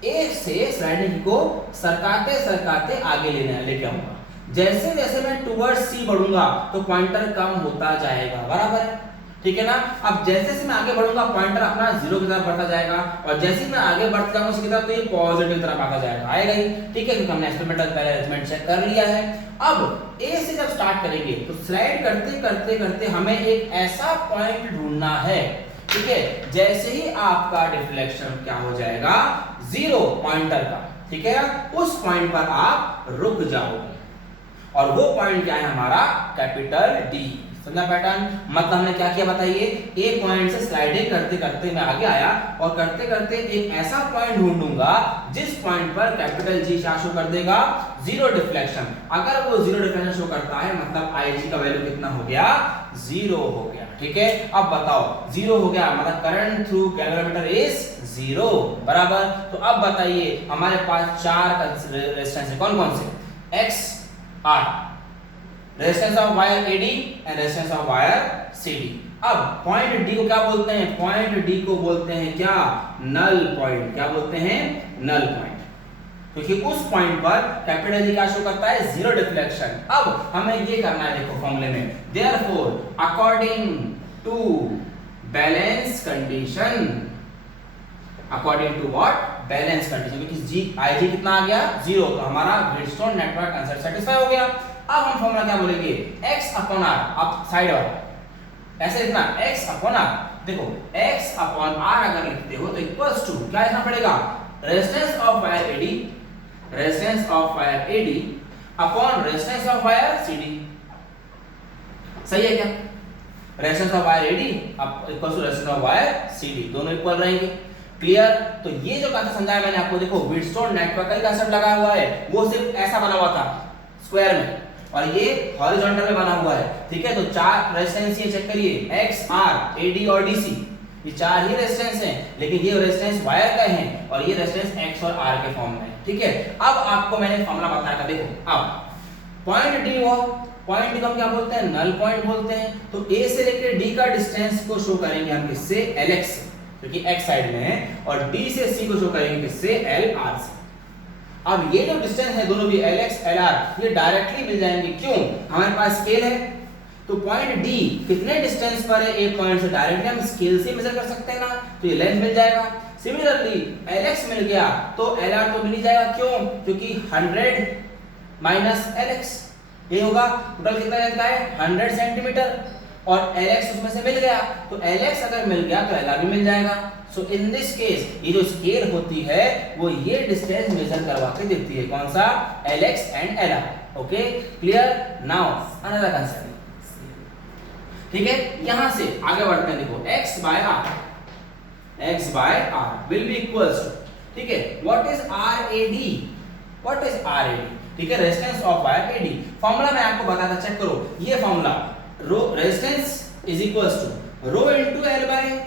ए से स्लाइडिंग को सरकाते सरकाते आगे लेके आऊंगा। जैसे जैसे मैं टुवर्ड्स सी बढ़ूंगा तो पॉइंटर कम होता जाएगा, बराबर है, ठीक है ना। अब जैसे जैसे मैं आगे बढ़ूंगा पॉइंटर अपना जीरो की तरफ बढ़ता जाएगा, और जैसे ही मैं आगे बढ़ता जाऊंगा उसकी तरफ तो ये पॉजिटिव तरफ आता जाएगा, आएगा ही, ठीक है, क्योंकि हमने एक्सपेरिमेंटल अरेंजमेंट चेक कर लिया है। अब ए से जब स्टार्ट करेंगे तो स्लाइड करते करते करते हमें एक ऐसा पॉइंट ढूंढना है, ठीक है, जैसे ही आपका डिफ्लेक्शन क्या हो जाएगा, जीरो पॉइंटर का, ठीक है, उस पॉइंट पर आप रुक जाओगे, और वो पॉइंट क्या है हमारा, कैपिटल डी। समझा पैटर्न? मतलब हमने क्या किया बताइए, ए पॉइंट से स्लाइडिंग करते करते मैं आगे आया, और करते करते एक ऐसा पॉइंट ढूंढूंगा जिस पॉइंट पर कैपिटल जी क्या शो कर देगा, जीरो डिफ्लेक्शन। अगर वो जीरो डिफ्लेक्शन शो करता है मतलब आई जी का वैल्यू कितना हो गया, जीरो हो गया, ठीक है। अब बताओ जीरो हो गया मतलब करंट थ्रू कैलरीमीटर इज जीरो, बराबर। तो अब बताइए हमारे पास चार रेजिस्टेंस है, कौन कौन से, X R, resistance of wire AD and resistance of wire CD. अब पॉइंट डी को क्या बोलते हैं, पॉइंट डी को बोलते हैं क्या, नल पॉइंट। क्या बोलते हैं, नल पॉइंट, क्योंकि उस पॉइंट पर कैपिटल जी क्या शो करता है, जीरो डिफ्लेक्शन। अब हमें ये करना है, देखो फॉर्मूले में, therefore according to balance condition, according to what, balance condition, क्योंकि जी आई जी कितना आ गया, जीरो, तो हमारा ग्रिडस्टोन नेटवर्क कंसेप्ट सेटिस्फाई हो गया। अब हम फॉर्मूला क्या बोलेंगे, x अपॉन r, अब साइड और ऐसे लिखना x अपॉन r। देखो x अपॉन r अगर लिखते हो तो इक्वल्स टू क्या लिखना पड़ेगा, resistance of wire AD, resistance of wire AD upon resistance of wire CD. सही है क्या, resistance of wire AD equals to resistance of wire CD, दोनों इक्वल रहेंगे। क्लियर? तो ये जो कंसेप्ट समझाया मैंने आपको, देखो व्हीटस्टोन नेटवर्क का कंसेप्ट लगा हुआ है, वो सिर्फ ऐसा बना हुआ था स्क्वायर में, और ये हॉरिजॉन्टल में बना हुआ है, ठीक है। तो चार रेजिस्टेंस ये चेक करिए, एक्स आर एडी और डीसी, ये चार ही रेजिस्टेंस हैं, लेकिन ये रेजिस्टेंस वायर का है और ये रेजिस्टेंस एक्स और आर के फॉर्म में है, ठीक है। अब आपको मैंने फॉर्मूला बताया था, देखो अब पॉइंट डी वो पॉइंट डी को हम क्या बोलते हैं, नल पॉइंट बोलते हैं। तो ए से लेकर डी का डिस्टेंस को शो करेंगे हम किससे, एल एक्स से, क्योंकि एक्स साइड में है, और डी से सी को शो करेंगे किससे, एल आर से। अब ये जो डिस्टेंस है दोनों भी LX LR ये डायरेक्टली मिल जाएंगे, क्यों, हमारे पास स्केल है। तो पॉइंट D कितने डिस्टेंस पर है एक पॉइंट से, डायरेक्टली हम स्केल से मेजर कर सकते हैं ना, तो ये लेंथ मिल जाएगा। सिमिलरली LX मिल गया तो LR तो मिल ही जाएगा, क्यों, क्योंकि 100 माइनस LX ये होगा, टोटल कितना रहता है 100 सेंटीमीटर, और LX उसमें से मिल गया, तो LX अगर मिल गया तो LR भी मिल जाएगा। सो इन दिस केस ये जो स्केल होती है वो ये डिस्टेंस मेजर करवा के देती है, कौन सा, LX and LR। Okay clear? Now another concept, ठीक है। यहां से आगे बढ़ते हैं, देखो x बाय r will be equals to, ठीक है, what is RAD, what is RAD, ठीक है, resistance of wire AD। Formula मैं आपको बताता, चेक करो ये formula, rho resistance is equals to rho into L by.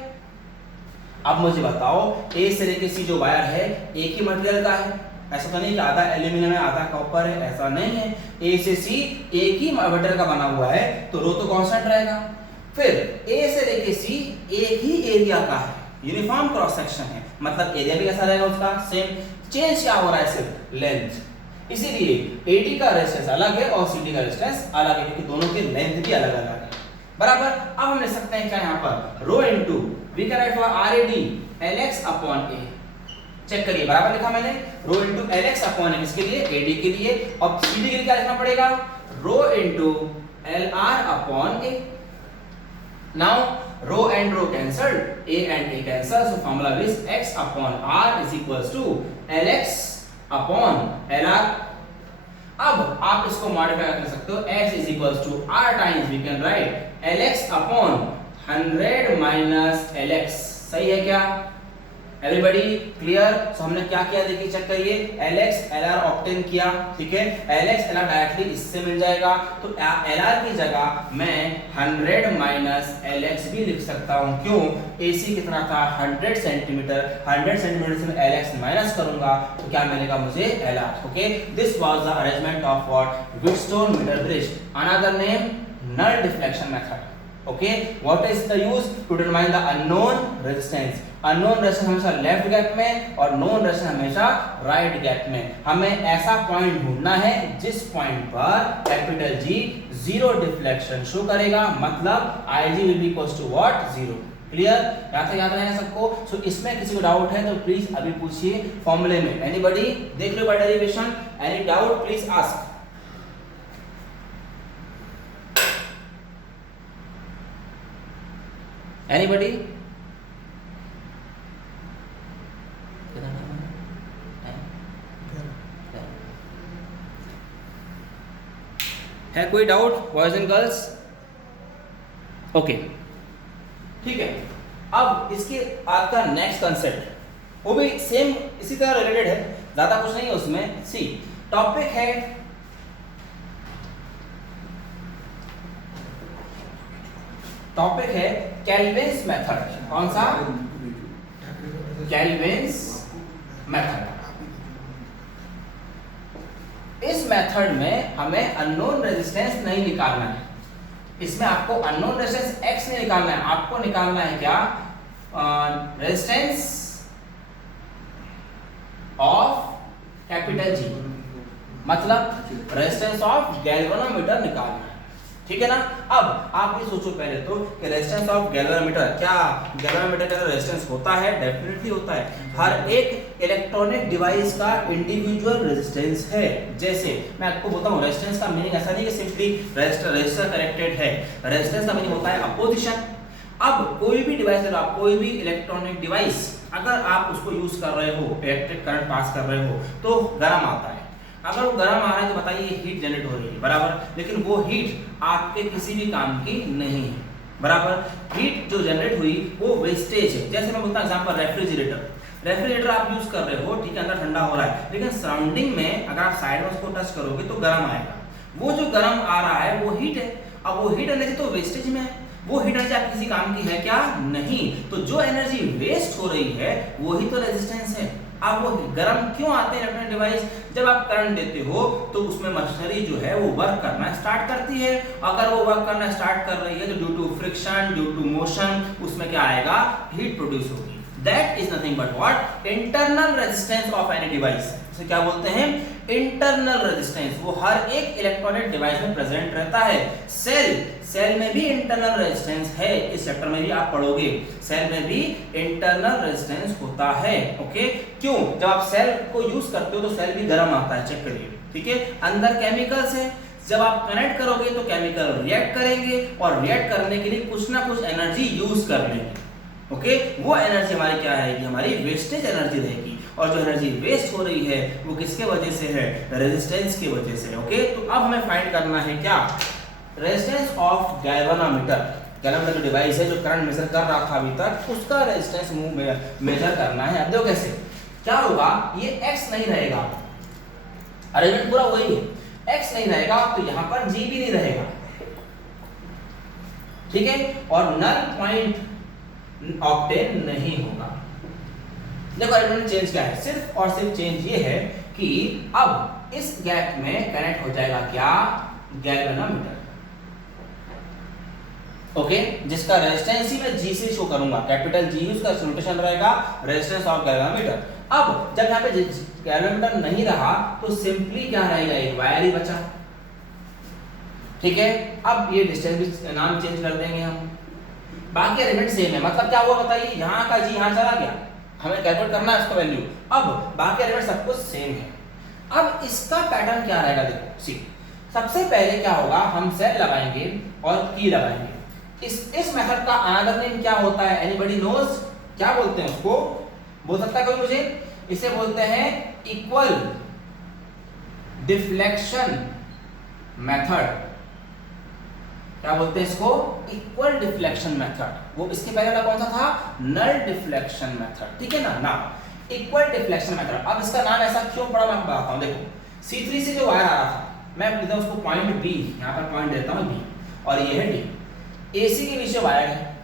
अब मुझे बताओ ए से लेके सी जो वायर है एक ही मटेरियल का है, ऐसा तो नहीं कि आधा एल्यूमिनियम है आधा कॉपर है, ऐसा नहीं है। ए से सी एक ही मटेरियल का बना हुआ है तो रो तो कांस्टेंट रहेगा। फिर ए से लेके सी एक ही एरिया का है, यूनिफॉर्म क्रॉस सेक्शन है, मतलब एरिया भी कैसा रहेगा उसका सेम, चेंज क्या हो रहा है सिर्फ लेंथ। इसीलिए एडी का रेजिस्टेंस अलग है और सीडी का रेजिस्टेंस अलग है, क्योंकि दोनों की लेंथ भी अलग अलग है, बराबर। अब हम लिख सकते हैं क्या यहाँ पर, rho into we can write for RAD LX upon A। Check करिए बराबर लिखा मैंने, rho into LX upon A किसके लिए, AD के लिए, और CD के लिए क्या लिखना पड़ेगा, rho into LR upon A। Now rho and rho cancelled, A and A cancel, so formula is X upon R is equals to LX upon LR। अब आप इसको मॉडिफाई कर सकते हो, x is equals to r times we can write LX upon 100 minus LX। सही है क्या, everybody clear? सो हमने क्या किया देखिए, चेक करिए, Lx Lr ऑब्टेन किया, ठीक है। Lx Lr डायरेक्टली इससे मिल जाएगा, तो Lr की जगह मैं 100 माइनस Lx भी लिख सकता हूं। क्यों? AC कितना था 100 सेंटीमीटर, 100 सेंटीमीटर से मैं Lx माइनस करूंगा तो क्या मिलेगा मुझे Lr। Okay, this was the arrangement of what Wheatstone middle bridge, another name null deflection method। okay, what is the use to determine the unknown resistance? unknown resistance हमेशा left gap में और known resistance हमेशा right gap में। हमें ऐसा point ढूंढना है जिस पॉइंट पर capital G zero deflection show करेगा, मतलब Ig will be equals to what? Zero. Clear? यहां तक याद रहेगा सबको? सो इसमें किसी को डाउट है तो प्लीज अभी पूछिए फॉर्मूले में। एनीबॉडी देख लो by derivation, any doubt please ask. Anybody? है कोई doubt boys and girls? Okay, ठीक है। अब इसके बाद का नेक्स्ट कंसेप्ट वो भी सेम इसी तरह रिलेटेड है, ज्यादा कुछ नहीं है उसमें। सी टॉपिक है केल्विन्स मेथड। कौन सा? Kelvin's method. इस मेथड में हमें अननोन रेजिस्टेंस नहीं निकालना है, इसमें आपको अननोन रेजिस्टेंस x नहीं निकालना है, आपको निकालना है क्या? रेजिस्टेंस ऑफ कैपिटल G, मतलब रेजिस्टेंस ऑफ गैल्वेनोमीटर निकालना है, ठीक है ना। अब आप ये सोचो पहले तो कि रेजिस्टेंस ऑफ गैल्वेनोमीटर, क्या गैल्वेनोमीटर का रेजिस्टेंस होता है? डेफिनेटली होता है। हर एक इलेक्ट्रॉनिक डिवाइस का इंडिविजुअल रेजिस्टेंस है। जैसे मैं आपको बोलता हूँ रेजिस्टेंस का मीनिंग ऐसा नहीं कि सिंपली रेजिस्टर कनेक्टेड है, रेजिस्टेंस का मीनिंग होता है अपोजिशन। अब कोई भी डिवाइस अगर आप कोई भी इलेक्ट्रॉनिक डिवाइस अगर आप उसको यूज कर रहे हो, इलेक्ट्रिक करंट पास कर रहे हो तो गर्म आता है। अगर वो गर्म आ रहा है तो बताइए हीट जनरेट हो रही है, बराबर, लेकिन वो हीट आपके किसी भी काम की नहीं है, बराबर। हीट जो जनरेट हुई वो वेस्टेज है। जैसे मैं बोलता हूं एग्जांपल रेफ्रिजरेटर आप यूज कर रहे हो, ठीक है, अंदर ठंडा हो रहा है, लेकिन सराउंडिंग में अगर आप साइड में उसको टच करोगे तो गर्म आएगा। वो जो गर्म आ रहा है वो हीट है। अब वो हीट एनर्जी तो वेस्टेज में है, वो हीट एनर्जी आप किसी काम की है क्या? नहीं। तो जो एनर्जी वेस्ट हो रही है वही तो रेजिस्टेंस है। अब वो गर्म क्यों आते हैं इलेक्ट्रॉनिक डिवाइस? जब आप करंट देते हो तो उसमें मशीनरी जो है वो वर्क करना स्टार्ट करती है। अगर वो वर्क करना स्टार्ट कर रही है तो due to friction, due to motion, उसमें क्या आएगा? हीट प्रोड्यूस होगी। That is nothing but what? Internal resistance of any device. इसे क्या बोलते हैं? Internal resistance. वो हर एक इलेक्ट्रॉनिक डिवाइस में प्रेजेंट रहता है। सेल में भी इंटरनल रेजिस्टेंस है, इस चैप्टर में भी आप पढ़ोगे। सेल में भी इंटरनल रेजिस्टेंस होता है। ओके, क्यों? जब आप सेल को यूज करते हो तो सेल भी गर्म आता है, चेक करिए, ठीक है। अंदर केमिकल्स है, जब आप कनेक्ट करोगे तो केमिकल रिएक्ट करेंगे और रिएक्ट करने के लिए कुछ ना कुछ एनर्जी यूज कर लेंगे। ओके, वो एनर्जी हमारी क्या रहेगी? हमारी वेस्टेज एनर्जी रहेगी। और जो एनर्जी वेस्ट हो रही है वो किसके वजह से है? रेजिस्टेंस की वजह से। ओके, तो अब हमें फाइंड करना है क्या? Resistance of galvanometer. गैल्वेनोमीटर जो डिवाइस है जो करंट मेजर कर रहा था अभी तक, उसका रेजिस्टेंस मेजर करना है। अब देखो कैसे क्या होगा, ये x नहीं रहेगा, अरेंजमेंट पूरा वही है, x नहीं रहेगा तो यहां पर g भी नहीं रहेगा, ठीक है, और नल पॉइंट ऑब्टेन नहीं होगा। देखो अरेंजमेंट चेंज क्या है? सिर्फ और सिर्फ चेंज ये है कि अब इस गैप में कनेक्ट हो जाएगा क्या? गैल्वेनोमीटर। ओके, जिसका रेजिस्टेंस ही मैं G से शो करूंगा, कैपिटल G उसका नोटेशन रहेगा रेजिस्टेंस ऑफ गैल्वेनोमीटर। अब जब यहाँ पे गैल्वेनोमीटर नहीं रहा तो सिंपली क्या रहेगा? एक वायर ही बचा, ठीक है। अब ये डिस्टेंस भी नाम चेंज कर देंगे हम, बाकी अरेंजमेंट सेम है। मतलब क्या हुआ बताइए? यहाँ का G यहाँ चला गया, हमें कैलकुलेट करना है उसका वैल्यू। अब बाकी अरेंजमेंट सब कुछ सेम है। अब इसका पैटर्न क्या रहेगा? देखो सी, सबसे पहले क्या होगा, हम सेल लगाएंगे और की लगाएंगे। इस मेथड का अनदर नेम क्या होता है? Anybody knows? क्या बोलते हैं उसको? बोल सकता है कोई मुझे? इसे बोलते हैं इक्वल डिफ्लेक्शन मेथड। क्या बोलते हैं इसको, इक्वल डिफ्लेक्शन मेथड। वो इसके पहले वाला कौन सा था, नल डिफ्लेक्शन मेथड, ठीक है ना। नाउ इक्वल डिफ्लेक्शन मेथड, अब इसका नाम ऐसा क्यों पड़ा मैं आपको बताता हूं। देखो C3 से जो वायर आ रहा था, मैं लेता हूं उसको पॉइंट B, यहां पर पॉइंट देता हूं B, और ये है D। AC के नीचे वायर है,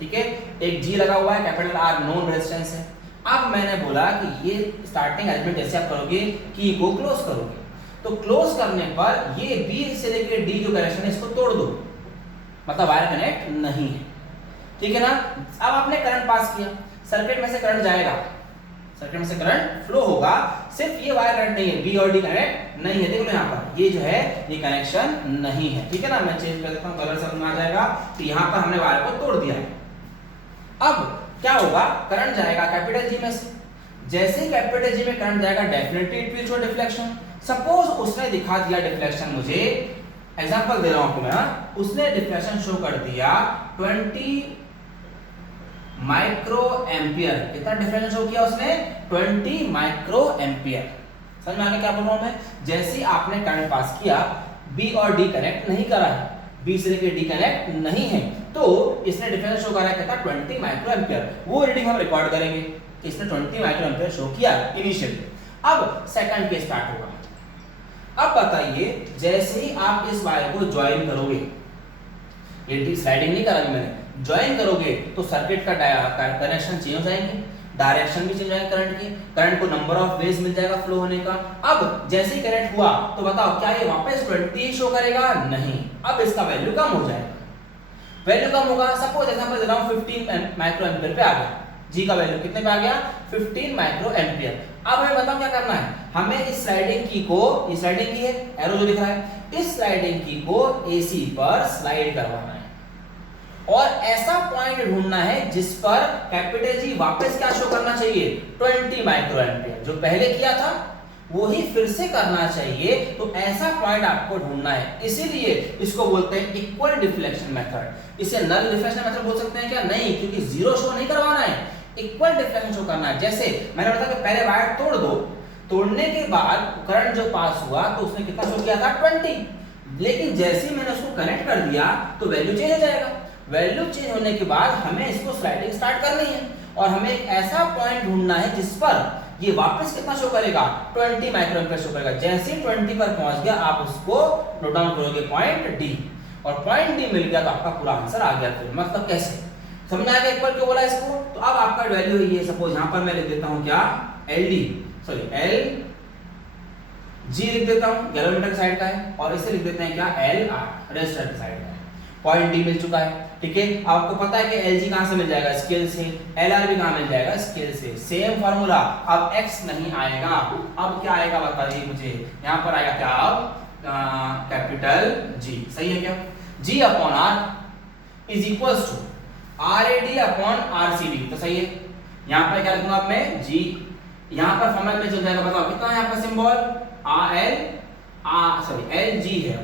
ठीक है, एक G लगा हुआ है, कैपिटल R नोन रेजिस्टेंस है। अब मैंने बोला कि ये स्टार्टिंग एलिमेंट जैसे आप करोगे की को क्लोज करोगे, तो क्लोज करने पर ये B से लेकर D जो कनेक्शन है इसको तोड़ दो, मतलब वायर कनेक्ट नहीं है, ठीक है ना। अब आपने करंट पास किया, सर्किट में से करंट जाएगा, सर्किट में से करंट फ्लो होगा, सिर्फ ये वायर करंट नहीं है, बी और डी कनेक्ट नहीं है। देखो यहाँ पर ये जो है ये कनेक्शन नहीं है, ठीक है ना। मैं चेंज कर देता हूँ, कलर समझ में आ जाएगा। तो यहाँ पर हमने वायर को तोड़ दिया है। अब क्या होगा, करंट जाएगा कैपिटल जी में से, जैसे ही कैपिटल जी में करंट जाएगा definitely it will show deflection. Suppose उसने दिखा दिया डिफ्लेक्शन, मुझे एग्जांपल दे रहा हूं आपको मैं, उसने डिफ्लेक्शन शो कर दिया 20 माइक्रो एम्पियर। कितना डिफ्लेक्शन शो किया उसने, 20 माइक्रो एम्पियर। समझ में आ गया क्या बोल रहा हूं मैं। जैसे आपने करंट पास किया, बी और डी कनेक्ट नहीं करा है, बी से लेकर डी कनेक्ट नहीं है, तो इसने डिफ्लेक्शन शो करा है कितना, 20 माइक्रो एम्पियर। वो रीडिंग हम रिकॉर्ड करेंगे कि इसने 20 माइक्रो एम्पियर शो किया इनिशियली। अब सेकंड केस स्टार्ट होगा। अब बताइए, जैसे ही आप इस वायर को ज्वाइन करोगे, ये स्लाइडिंग नहीं करा मैंने, ज्वाइन करोगे तो सर्किट का कनेक्शन चेंज हो जाएंगे, डायरेक्शन भी चेंज हो जाएगा करंट की, करंट को नंबर ऑफ वेज मिल जाएगा फ्लो होने का। अब जैसे ही करंट हुआ तो बताओ क्या ये वापस 20 शो करेगा, नहीं, अब इसका वैल्यू कम हो जाएगा। वैल्यू कम होगा, सपोज एग्जांपल दे रहा हूं 15 माइक्रो एम्पियर पे आ गया, जी का वैल्यू कितने पे आ गया, 15 माइक्रो एम्पियर। अब हमें बताओ क्या करना है, हमें इस स्लाइडिंग की को, ये स्लाइडिंग की है, एरो जो दिख रहा है, इस स्लाइडिंग की को AC पर स्लाइड करवाना है, और ऐसा पॉइंट ढूंढना है जिस पर कैपिटल जी वापस क्या शो करना चाहिए, 20 माइक्रो एम्पियर। जो पहले किया था वही फिर से करना चाहिए, तो ऐसा पॉइंट आपको ढूंढना है। इसीलिए इसको बोलते हैं इक्वल डिफ्लेक्शन मेथड। इसे नल डिफ्लेक्शन मेथड बोल सकते हैं क्या, नहीं, क्योंकि जीरो शो नहीं करवाना है, इक्वल डिफ्लेक्शन शो करना है। जैसे मैंने बताया कि पहले वायर तोड़ दो, तोड़ने के बाद करंट जो पास हुआ तो उसने कितना शो किया था, 20, लेकिन जैसे ही मैंने उसको कनेक्ट कर दिया तो वैल्यू चेंज हो जाएगा। वैल्यू चेंज होने के बाद हमें इसको स्लाइडिंग स्टार्ट करनी है, और हमें एक ऐसा पॉइंट ढूंढना है जिस पर ये वापस कितना शो करेगा, 20 माइक्रो एम्पियर शो करेगा। जैसे ही 20 पर पहुंच गया आप उसको नोट डाउन करोगे पॉइंट डी, और पॉइंट डी मिल गया तो आपका पूरा आंसर आ गया। फिर मतलब कैसे समझ में आ गया, एक बार क्यों बोला इसको। तो अब आपका वैल्यू है ये, सपोज यहां पर मैं लिख देता हूं क्या, LD, सॉरी LG लिख देता हूं, गैलोमीटर की साइड का है, और इसे लिख देते हैं क्या, LR, रेजिस्टर की साइड का है। पॉइंट डी मिल चुका है, ठीक है। आपको पता है कि LG कहां से मिल जाएगा, स्केल से, LR भी कहां मिल जाएगा, स्केल से, सेम फार्मूला। अब x नहीं आएगा, अब क्या आएगा बताइए मुझे, यहां पर आएगा क्या, अब कैपिटल G, सही है क्या, G upon R is equals to RAD upon RCD, तो सही है। यहां पर क्या लिखूंगा मैं, G, यहां पर फॉर्मूला में चल जाएगा, बताओ कितना है यहां पर सिंबल, LG है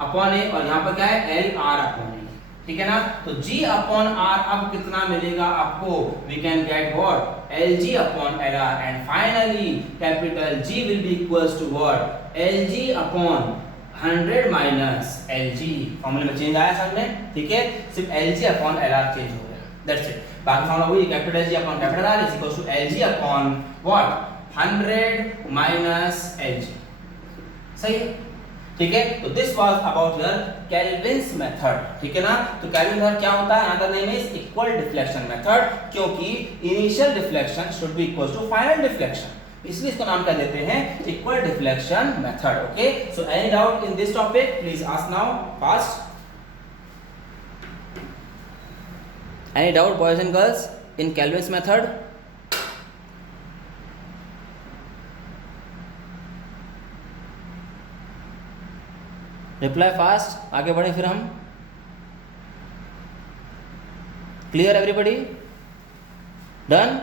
अपॉन A, और यहां पर क्या है, LR अपॉन A, ठीक है ना। तो G अपॉन R अब कितना मिलेगा आपको, we can get what, LG upon LR, and finally capital G will be equals to what, LG upon 100 minus LG। फॉर्मूले में चेंज आया सब में, ठीक है, सिर्फ LG अपॉन LR चेंज हो गया, दैट्स इट। बाकी फॉर्मूला वही, capital G upon capital R is equals to LG upon what, 100 minus LG, सही है, ठीक है। तो this was about your Kelvin's method, ठीक है ना। तो केल्विन मेथड क्या होता है, another name is equal deflection method, क्योंकि initial deflection should be equal to final deflection, इसलिए इसको नाम क्या देते हैं, equal deflection method. Okay, so any doubt in this topic, please ask now fast. Any doubt boys and girls in Kelvin's method? Reply fast, आगे बढ़े फिर हम। Clear everybody, done,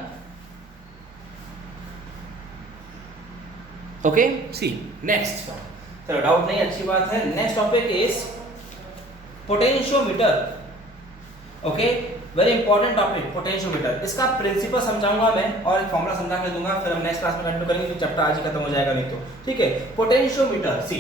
okay. See next, चलो डाउट नहीं, अच्छी बात है। Next topic is potentiometer, okay, very important topic potentiometer. इसका प्रिंसिपल समझाऊंगा मैं और एक फॉर्मूला समझा के दूंगा, फिर हम नेक्स्ट क्लास में कंटिन्यू करेंगे, तो चैप्टर आज ही खत्म हो जाएगा नहीं तो, ठीक है। Potentiometer, see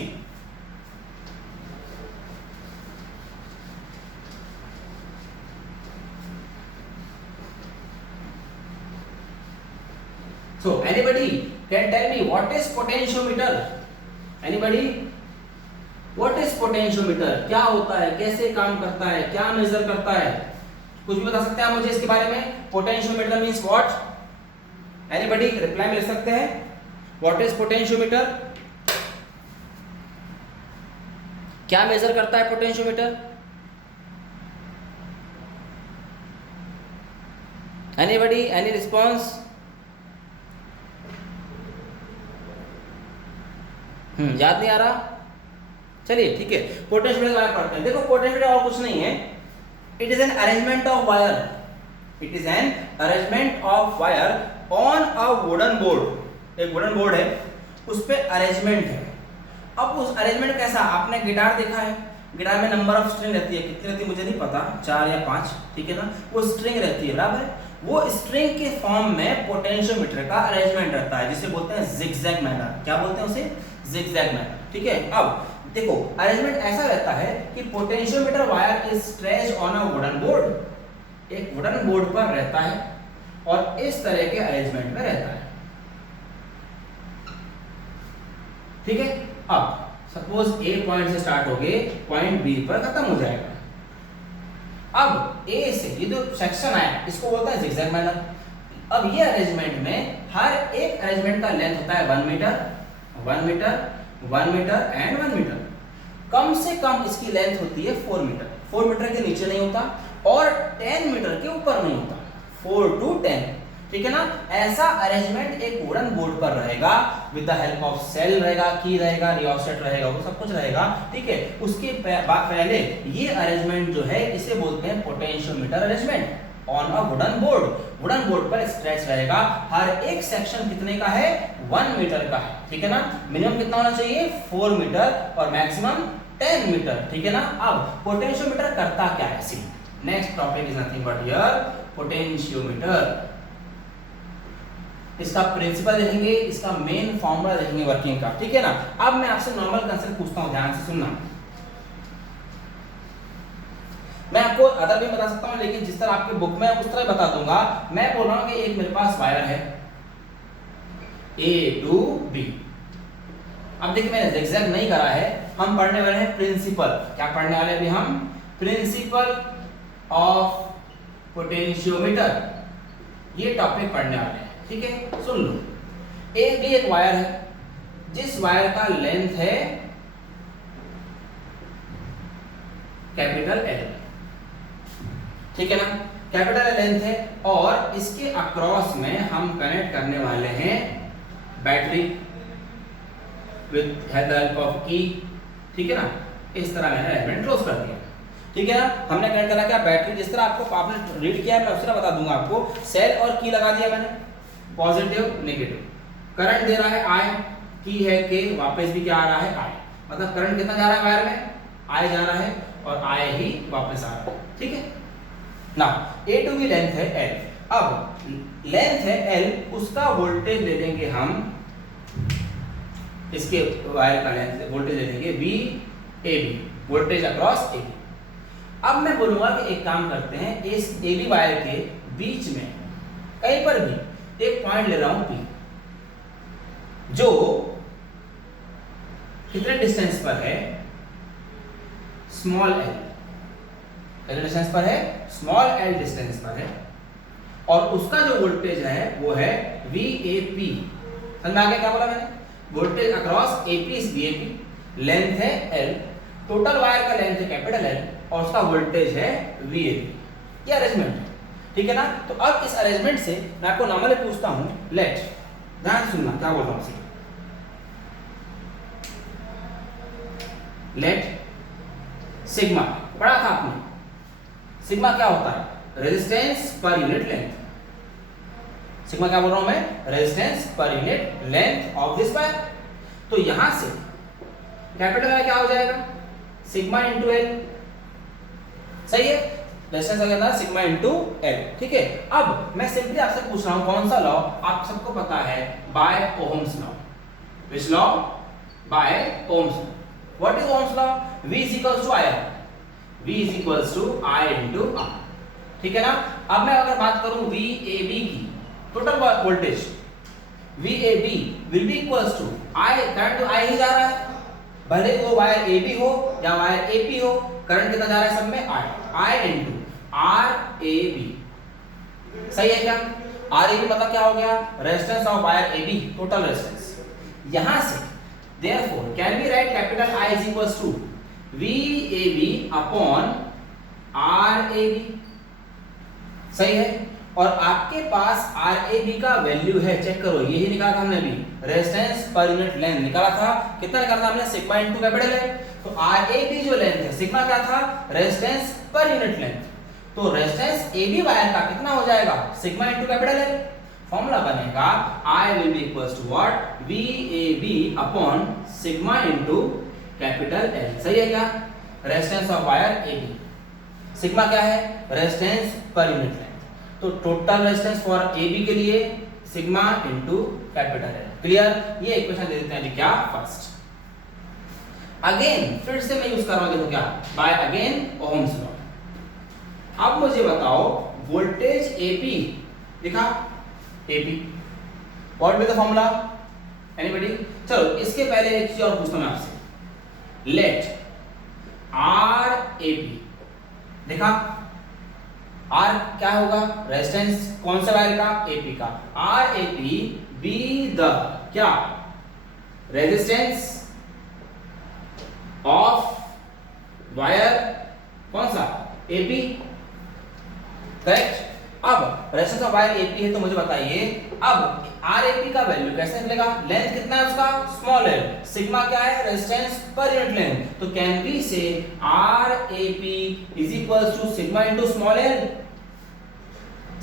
Anybody can tell me what is potentiometer? Anybody? What is potentiometer? क्या होता है, कैसे काम करता है, क्या मेजर करता है? कुछ भी बता सकते हैं आप मुझे इसके बारे में? Potentiometer means what? Anybody reply में लिख सकते हैं? What is potentiometer? क्या मेजर करता है पोटेंशियोमीटर? Anybody? Any response? याद नहीं आ रहा? चलिए ठीक है, पोटेंशियोमीटर वायर पढ़ते हैं। देखो पोटेंशियोमीटर और कुछ नहीं है, it is an arrangement of wire, it is an arrangement of wire on a wooden board. एक वुडन बोर्ड है, उस पे अरेंजमेंट है। अब उस अरेंजमेंट कैसा, आपने गिटार देखा है, गिटार में नंबर ऑफ स्ट्रिंग रहती है, कितनी रहती है मुझे नहीं पता, 4 या 5, ठीक है ना, वो स्ट्रिंग रहती है, बराबर है। वो स्ट्रिंग के फॉर्म में पोटेंशियोमीटर का अरेंजमेंट रहता है, जिसे बोलते हैं जिगजैग मैनर। क्या बोलते हैं उसे? जिगजैग मैनर, ठीक है। अब देखो अरेंजमेंट ऐसा रहता है कि potentiometer wire is stretched on a wooden board, एक वुडन बोर्ड पर रहता है और इस तरह के अरेंजमेंट में रहता है, ठीक है। अब सपोज ए पॉइंट से स्टार्ट हो गए, पॉइंट बी पर खत्म हो जाएगा। अब ए से ये जो सेक्शन आया इसको बोलता है जिगजैग मैनर। अब ये अरेंजमेंट में हर एक अरेंजमेंट का लेंथ होता है 1 metre, 1 metre, 1 metre and 1 metre. कम से कम इसकी लेंथ होती है 4 मीटर, 4 मीटर के नीचे नहीं होता और 10 मीटर के ऊपर नहीं होता, 4 to 10, ठीक है ना। ऐसा अरेंजमेंट एक वुडन बोर्ड पर रहेगा, with the help of cell रहेगा, की रहेगा, रियोस्टेट रहेगा, वो सब कुछ रहेगा, ठीक है। उसके पहले ये अरेंजमेंट जो है इसे बोलते हैं potentiometer arrangement on a wooden board. Wooden board पर स्ट्रेच रहेगा, हर एक सेक्शन कितने का है? 1 मीटर का है, ठीक है ना। मिनिमम कितना होना चाहिए? 4 मीटर और मैक्सिमम 10 मीटर, ठीक है ना। अब पोटेंशियोमीटर करता क्या है? See next topic is nothing but your potentiometer. इसका प्रिंसिपल देखेंगे, इसका मेन फॉर्मूला देखेंगे वर्किंग का, ठीक है ना। अब मैं आपसे नॉर्मल कंसेप्ट पूछता हूं, ध्यान से सुनना। मैं आपको अदर भी बता सकता हूं, लेकिन जिस तरह आपके बुक में उस तरह बता दूंगा। मैं बोल रहा हूं कि एक मेरे पास वायर है A to B। अब देखिए मैंने zigzag नहीं करा है, हम पढ़ने वाले हैं प्रिंसिपल। क्या पढ़ने वाले अभी हम? प्रिंसिपल ऑफ पोटेंशियोमीटर, ये टॉपिक पढ़ने वाले हैं, ठीक है। सुन लो, ए बी एक वायर है, जिस वायर का लेंथ है कैपिटल एल, ठीक है ना, कैपिटल लेंथ है, और इसके अक्रॉस में हम कनेक्ट करने वाले हैं बैटरी विद हेल्प ऑफ की, ठीक है ना। इस तरह मैंने अरेंजमेंट क्लोज कर दिया, ठीक है ना। हमने कनेक्ट करा क्या? बैटरी। जिस तरह आपको आपने रीड किया है मैं उस तरह बता दूंगा आपको। सेल और की लगा दिया मैंने, पॉजिटिव नेगेटिव। करंट दे रहा है आई, की है के, वापस भी क्या आ रहा है? आई। मतलब करंट कितना जा रहा है वायर में? आई जा रहा है और आई ही वापस आ रहा है, ठीक है ना। ए टू बी लेंथ है एल। अब लेंथ है एल, उसका वोल्टेज ले लेंगे हम, इसके वायर का लेंथ वोल्टेज ले लेंगे B A B, voltage across A B. अब मैं बोलूंगा कि एक काम करते हैं, इस ए बी वायर के बीच में कहीं पर भी एक पॉइंट ले रहा हूं पी, जो कितने डिस्टेंस पर है? Small L. कितने डिस्टेंस पर है? स्मॉल एल डिस्टेंस पर है, और उसका जो वोल्टेज है वो है वी ए पी। समझ में आ गया क्या बोला मैंने? Voltage across A P is V A P, length है एल, टोटल वायर का लेंथ है कैपिटल एल, और उसका वोल्टेज है वी ए पी। ये अरेंजमेंट है, ठीक है ना। तो अब इस अरेंजमेंट से मैं आपको नॉर्मली पूछता हूं, लेट, ध्यान सुनना क्या बोल रहा हूं। लेट सिग्मा पढ़ा था आपने, सिग्मा क्या होता है? Resistance per unit length. Sigma क्या बोल रहा हूं मैं? Resistance per unit length of this wire. तो यहां से कैपिटल वायर क्या हो जाएगा? सिग्मा इंटू एल, सही है। रेजिस्टेंस का क्या था? सिग्मा इंटू एल, ठीक है। अब मैं सिंपली आपसे पूछ रहा हूं कौन सा लॉ? आप सबको पता है, by Ohm's law. Which law? By Ohm's law. What is Ohm's law? V is equals to I. V is equals to I into R. ठीक है ना। अब मैं अगर बात करूं V A B की total voltage, VAB will be equals to I, current तो I ही जा रहा है, भले वो वायर AB हो या वायर AP हो, करंट कितना जा रहा है सब में I into RAB। सही है क्या? RAB मतलब क्या हो गया? Resistance of wire AB, total resistance. यहां से therefore can we write capital I is equals to VAB upon RAB। सही है। और आपके पास RAB का वैल्यू है, चेक करो, यही निकाला था हमने अभी, रेजिस्टेंस पर यूनिट लेंथ निकाला था। कितना निकाला था हमने? सिग्मा इनटू कैपिटल है। तो RAB जो लेंथ है, सिग्मा क्या था? Resistance per unit length. तो रेजिस्टेंस AB वायर का कितना हो जाएगा? सिग्मा इनटू कैपिटल है। फॉर्मूला बनेगा I will be equals to what? VAB upon sigma into capital L। सही है क्या? Resistance of wire AB, sigma क्या है? Resistance per unit length. तो टोटल रेजिस्टेंस फॉर AB के लिए sigma into capital L। Clear? ये इक्वेशन दे देते हैं जी क्या? फर्स्ट। अगेन फिर से मैं यूज कर रहा हूं, देखो क्या, बाय अगेन ओहम्स लॉ। अब मुझे बताओ वोल्टेज AP लिखा, AP what will the formula? Anybody? चलो इसके पहले एक चीज और पूछता हूं आपसे। लेट RAP, देखा R क्या होगा? रेजिस्टेंस कौन से वायर का? AP का। RAP बी द क्या? रेजिस्टेंस ऑफ वायर कौन सा? AP, correct. अब रेजिस्टेंस ऑफ वायर AP है, तो मुझे बताइए अब RAP का वैल्यू कैसे निकलेगा? लेंथ कितना है उसका? Small l। सिग्मा क्या है? Resistance per unit length. तो can we say RAP is equals to sigma into small l।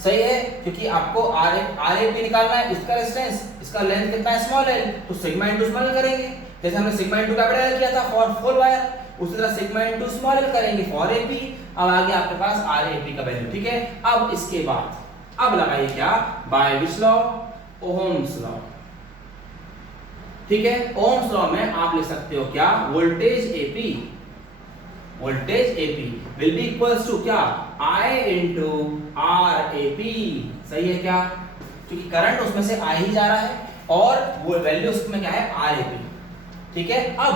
सही है, क्योंकि आपको RAP निकालना है, इसका रेजिस्टेंस, इसका लेंथ कितना है? Small l। तो सिग्मा इनटू स्मॉल l करेंगे, जैसे हमने सिग्मा इनटू कैपिटल L किया था फॉर फुल वायर, उसी तरह सिग्मा इनटू स्मॉल l करेंगे फॉर AP। अब आ गया आपके पास RAP का वैल्यू, ठीक है। अब इसके बाद अब लगाइए क्या? By which law? Ohm's law. ठीक है, ओहम्स लॉ में आप लिख सकते हो क्या? Voltage AP, voltage AP will be equals to क्या? I into RAP। सही है क्या? क्योंकि करंट उसमें से I ही जा रहा है और वो वैल्यू उसमें क्या है? RAP। ठीक है, अब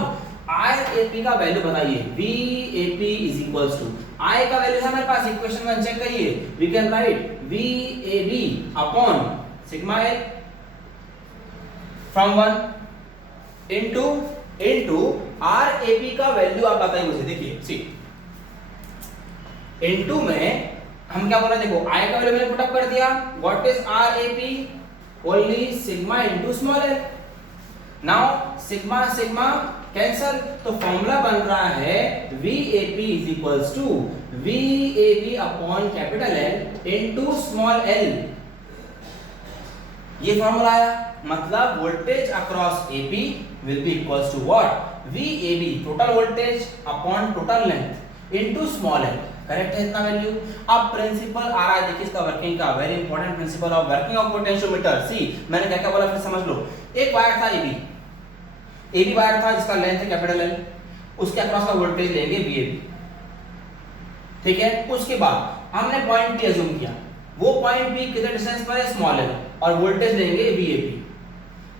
RAP का वैल्यू बताइए। VAP is equals to, I का वैल्यू है हमारे पास, इक्वेशन 1 चेक करिए। We can write VAB upon sigma L from 1 into RAP का वैल्यू आप बताइए मुझे। देखिए सी, इनटू में हम क्या बोल रहे हैं? देखो I का वैल्यू मैंने पुट अप कर दिया। What is RAP? Only sigma into small l। Now sigma sigma cancel, तो फॉर्मूला बन रहा है VAP is equals to VAB upon capital L into small l। ये फॉर्मूला आया, मतलब voltage across AP will be equals to what? VAB total voltage upon total length into small l। Correct है इतना value. अब principal आ रहा है, देखिए इसका वर्किंग का, very important principle of working of potentiometer. See मैंने क्या क्या बोला फिर समझ लो। एक वायर था AB वायर था जिसका लेंथ है कैपिटल L, उसके अक्रॉस का वोल्टेज लेंगे VAB। ठीक है, उसके बाद हमने पॉइंट P अज्यूम किया, वो पॉइंट P कितने डिस्टेंस पर है? स्मॉल l, और वोल्टेज लेंगे VAB।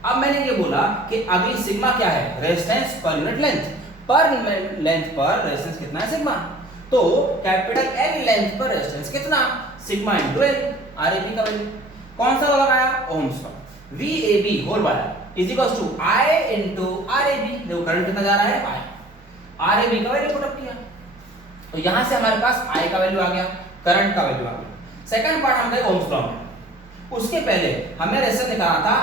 अब मैंने ये बोला कि अभी सिग्मा क्या है? Resistance per unit length, per length पर रेजिस्टेंस कितना है? सिग्मा। तो कैपिटल L लेंथ पर रेजिस्टेंस कितना? Sigma into L। RAP का वैल्यू कौन सा लगाया? Ohm's law. VAB whole wire is equals to I into RAB। देखो करंट कितना जा रहा है? I। RAB का वैल्यू पुट अप किया, तो यहां से हमारे पास I का वैल्यू आ गया, करंट का वैल्यू आ गया। सेकंड पार्ट हम गए ओहम्स लॉ में। उसके पहले हमें रेजिस्टेंस निकालना था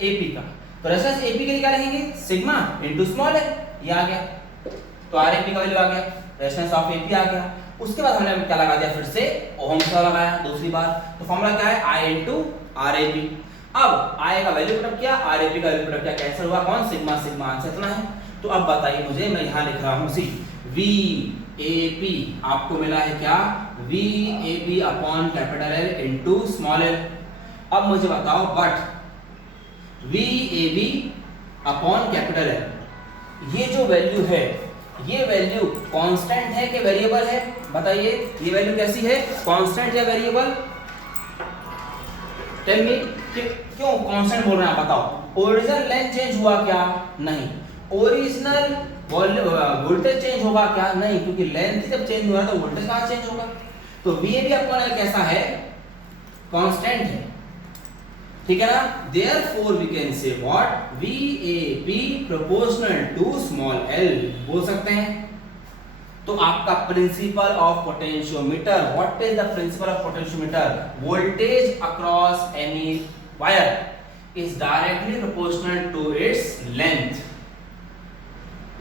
AP का, तो रेजिस्टेंस AP के लिए क्या लिखेंगे? Sigma into small l। ये आ गया, तो RAP का वैल्यू आ गया, रेजिस्टेंस ऑफ AP आ गया। उसके बाद हमने क्या लगा दिया? फिर से ओहम्स लॉ लगाया दूसरी बार। तो फॉर्मूला क्या है? I into RAP। अब I का वैल्यू पुट अप किया, RAP का वैल्यू पुट अप किया, कैंसिल हुआ कौन? सिग्मा सिग्मा, आंसर इतना है। तो अब बताइए मुझे, मैं यहां लिख रहा हूं सी VAP आपको मिला है क्या? VAB upon capital L into small l। अब मुझे बताओ but VAB upon capital L, ये जो वैल्यू है, ये वैल्यू कांस्टेंट है कि वेरिएबल है? बताइए, ये वैल्यू कैसी है? कांस्टेंट या वेरिएबल? Tell me. क्यों कांस्टेंट बोल रहे हैं आप बताओ? ओरिजिनल लेंथ चेंज हुआ क्या? नहीं। ओरिजिनल वोल्टेज चेंज होगा क्या? नहीं, क्योंकि लेंथ जब चेंज हुआ तो वोल्टेज कहां चेंज होगा? तो VAB अपॉन L कैसा है? कांस्टेंट है, ठीक है ना? Therefore we can say what? VAB proportional to small l बोल सकते हैं। तो आपका principle of potentiometer, what is the principle of potentiometer? Voltage across any wire is directly proportional to its length.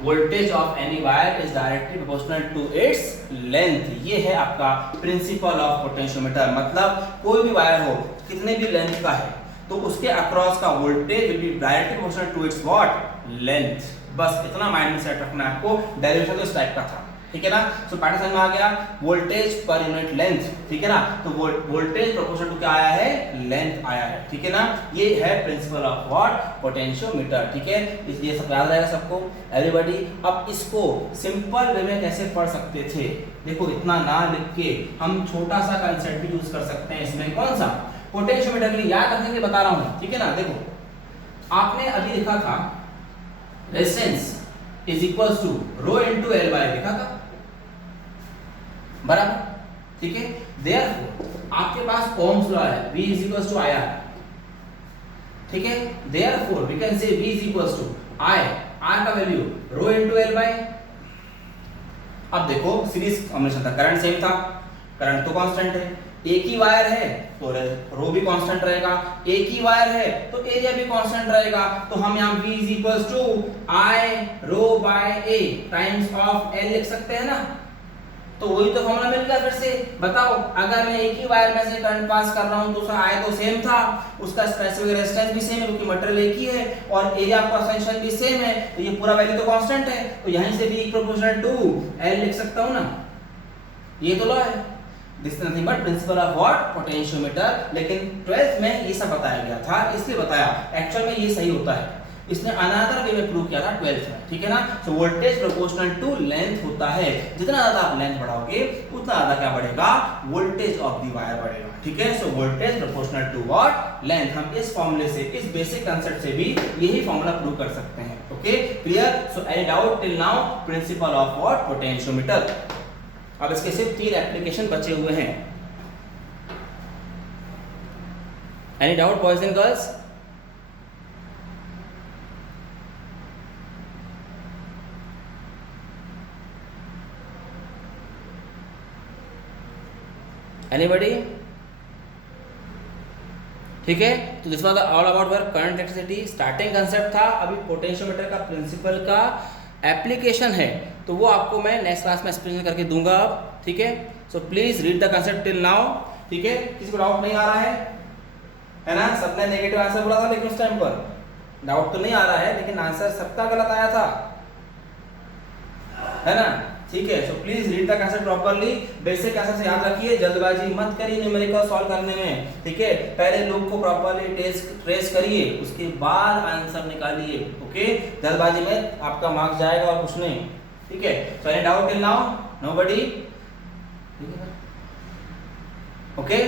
Voltage of any wire is directly proportional to its length. ये है आपका principle of potentiometer. मतलब कोई भी wire हो, कितने भी length का है, तो उसके अक्रॉस का voltage will be directly proportional to its what? Length. बस इतना माइंड में सेट रखना है आपको। डेरिवेशन तो इस टाइप का था, ठीक है ना? सो पैटर्न समझ में आ गया। वोल्टेज पर यूनिट लेंथ, ठीक है ना? तो वोल्टेज प्रोपोर्शनल टू क्या आया है? लेंथ आया है, ठीक है ना? ये है प्रिंसिपल ऑफ व्हाट? पोटेंशियोमीटर, ठीक है? इसलिए सब याद रहेगा सबको, एवरीबॉडी। अब इसको सिंपल वे में कैसे पढ़ सकते थे? देखो, इतना ना लिख के हम छोटा सा कंसेप्ट भी यूज कर सकते हैं इसमें। कौन सा? पोटेंशियोमीटर के लिए याद रखने के लिए बता रहा हूं, ठीक है ना? देखो, आपने अभी लिखा था resistance is equals to rho into L by, लिखा था बराबर, ठीक है? देयरफॉर आपके पास ओम्स लॉ है, V is equals to IR, ठीक है? Therefore we can say V is equals to I, R का value rho into L by. अब देखो, सीरीज कॉम्बिनेशन था, करंट सेम था, करंट तो कांस्टेंट है, एक ही वायर है तो रो भी कांस्टेंट रहेगा, एक ही वायर है तो एरिया भी कांस्टेंट रहेगा। तो हम यहाँ V is equals to I rho by A times of L लिख सकते हैं ना? तो वही तो फॉर्मूला मिल गया। फिर से बताओ, अगर मैं एक ही वायर में से करंट पास कर रहा हूं तो उसका I तो सेम था, उसका स्पेसिफिक रेजिस्टेंस भी सेम है क्योंकि मटेरियल एक ही है, और एरिया ऑफ क्रॉस सेक्शन भी सेम है, तो ये पूरा वैल्यू तो कांस्टेंट है। तो यहीं से V प्रोपोर्शनल टू L लिख सकता हूं ना? ये तो लॉ है। This is nothing but principle of what? Potentiometer. लेकिन 12th में ये सब बताया गया था, इसलिए बताया, एक्चुअल में ये सही होता है। इसने अनदर वे में प्रूव किया था 12th में, ठीक है ना? So voltage proportional to length होता है। जितना ज्यादा आप लेंथ बढ़ाओगे उतना ज्यादा क्या बढ़ेगा? वोल्टेज ऑफ द वायर बढ़ेगा, ठीक है? So voltage proportional to what? Length. हम इस फॉर्मूले से, इस बेसिक कांसेप्ट से भी यही फॉर्मूला प्रूव कर सकते हैं। Okay, clear? So any doubt till now? Principle of what? Potentiometer. अब इसके सिर्फ 3 एप्लीकेशन बचे हुए हैं। Any doubt boys and girls? Anybody? ठीक है, तो this was all about work current electricity. Starting concept था, अभी पोटेंशियोमीटर का प्रिंसिपल का एप्लीकेशन है, तो वो आपको मैं नेक्स्ट क्लास में एक्सप्लेन करके दूंगा, ठीक है? So please read the concept till now, ठीक है? किसी को डाउट नहीं आ रहा है ना? सबने नेगेटिव आंसर बोला था, लेकिन उस टाइम पर डाउट तो नहीं आ रहा है, लेकिन आंसर सबका गलत आया था, है ना? ठीक है, so please read the concept properly. Basic concept से याद रखिए, जल्दबाजी मत करिए न्यूमेरिकल सॉल्व करने में, ठीक है? पहले लूप को प्रॉपर्ली ट्रेस करिए, उसके बाद आंसर निकालिए, ओके? जल्दबाजी में आपका मार्क्स जाएगा और कुछ नहीं, ठीक है? So any doubt till now? Nobody? Okay?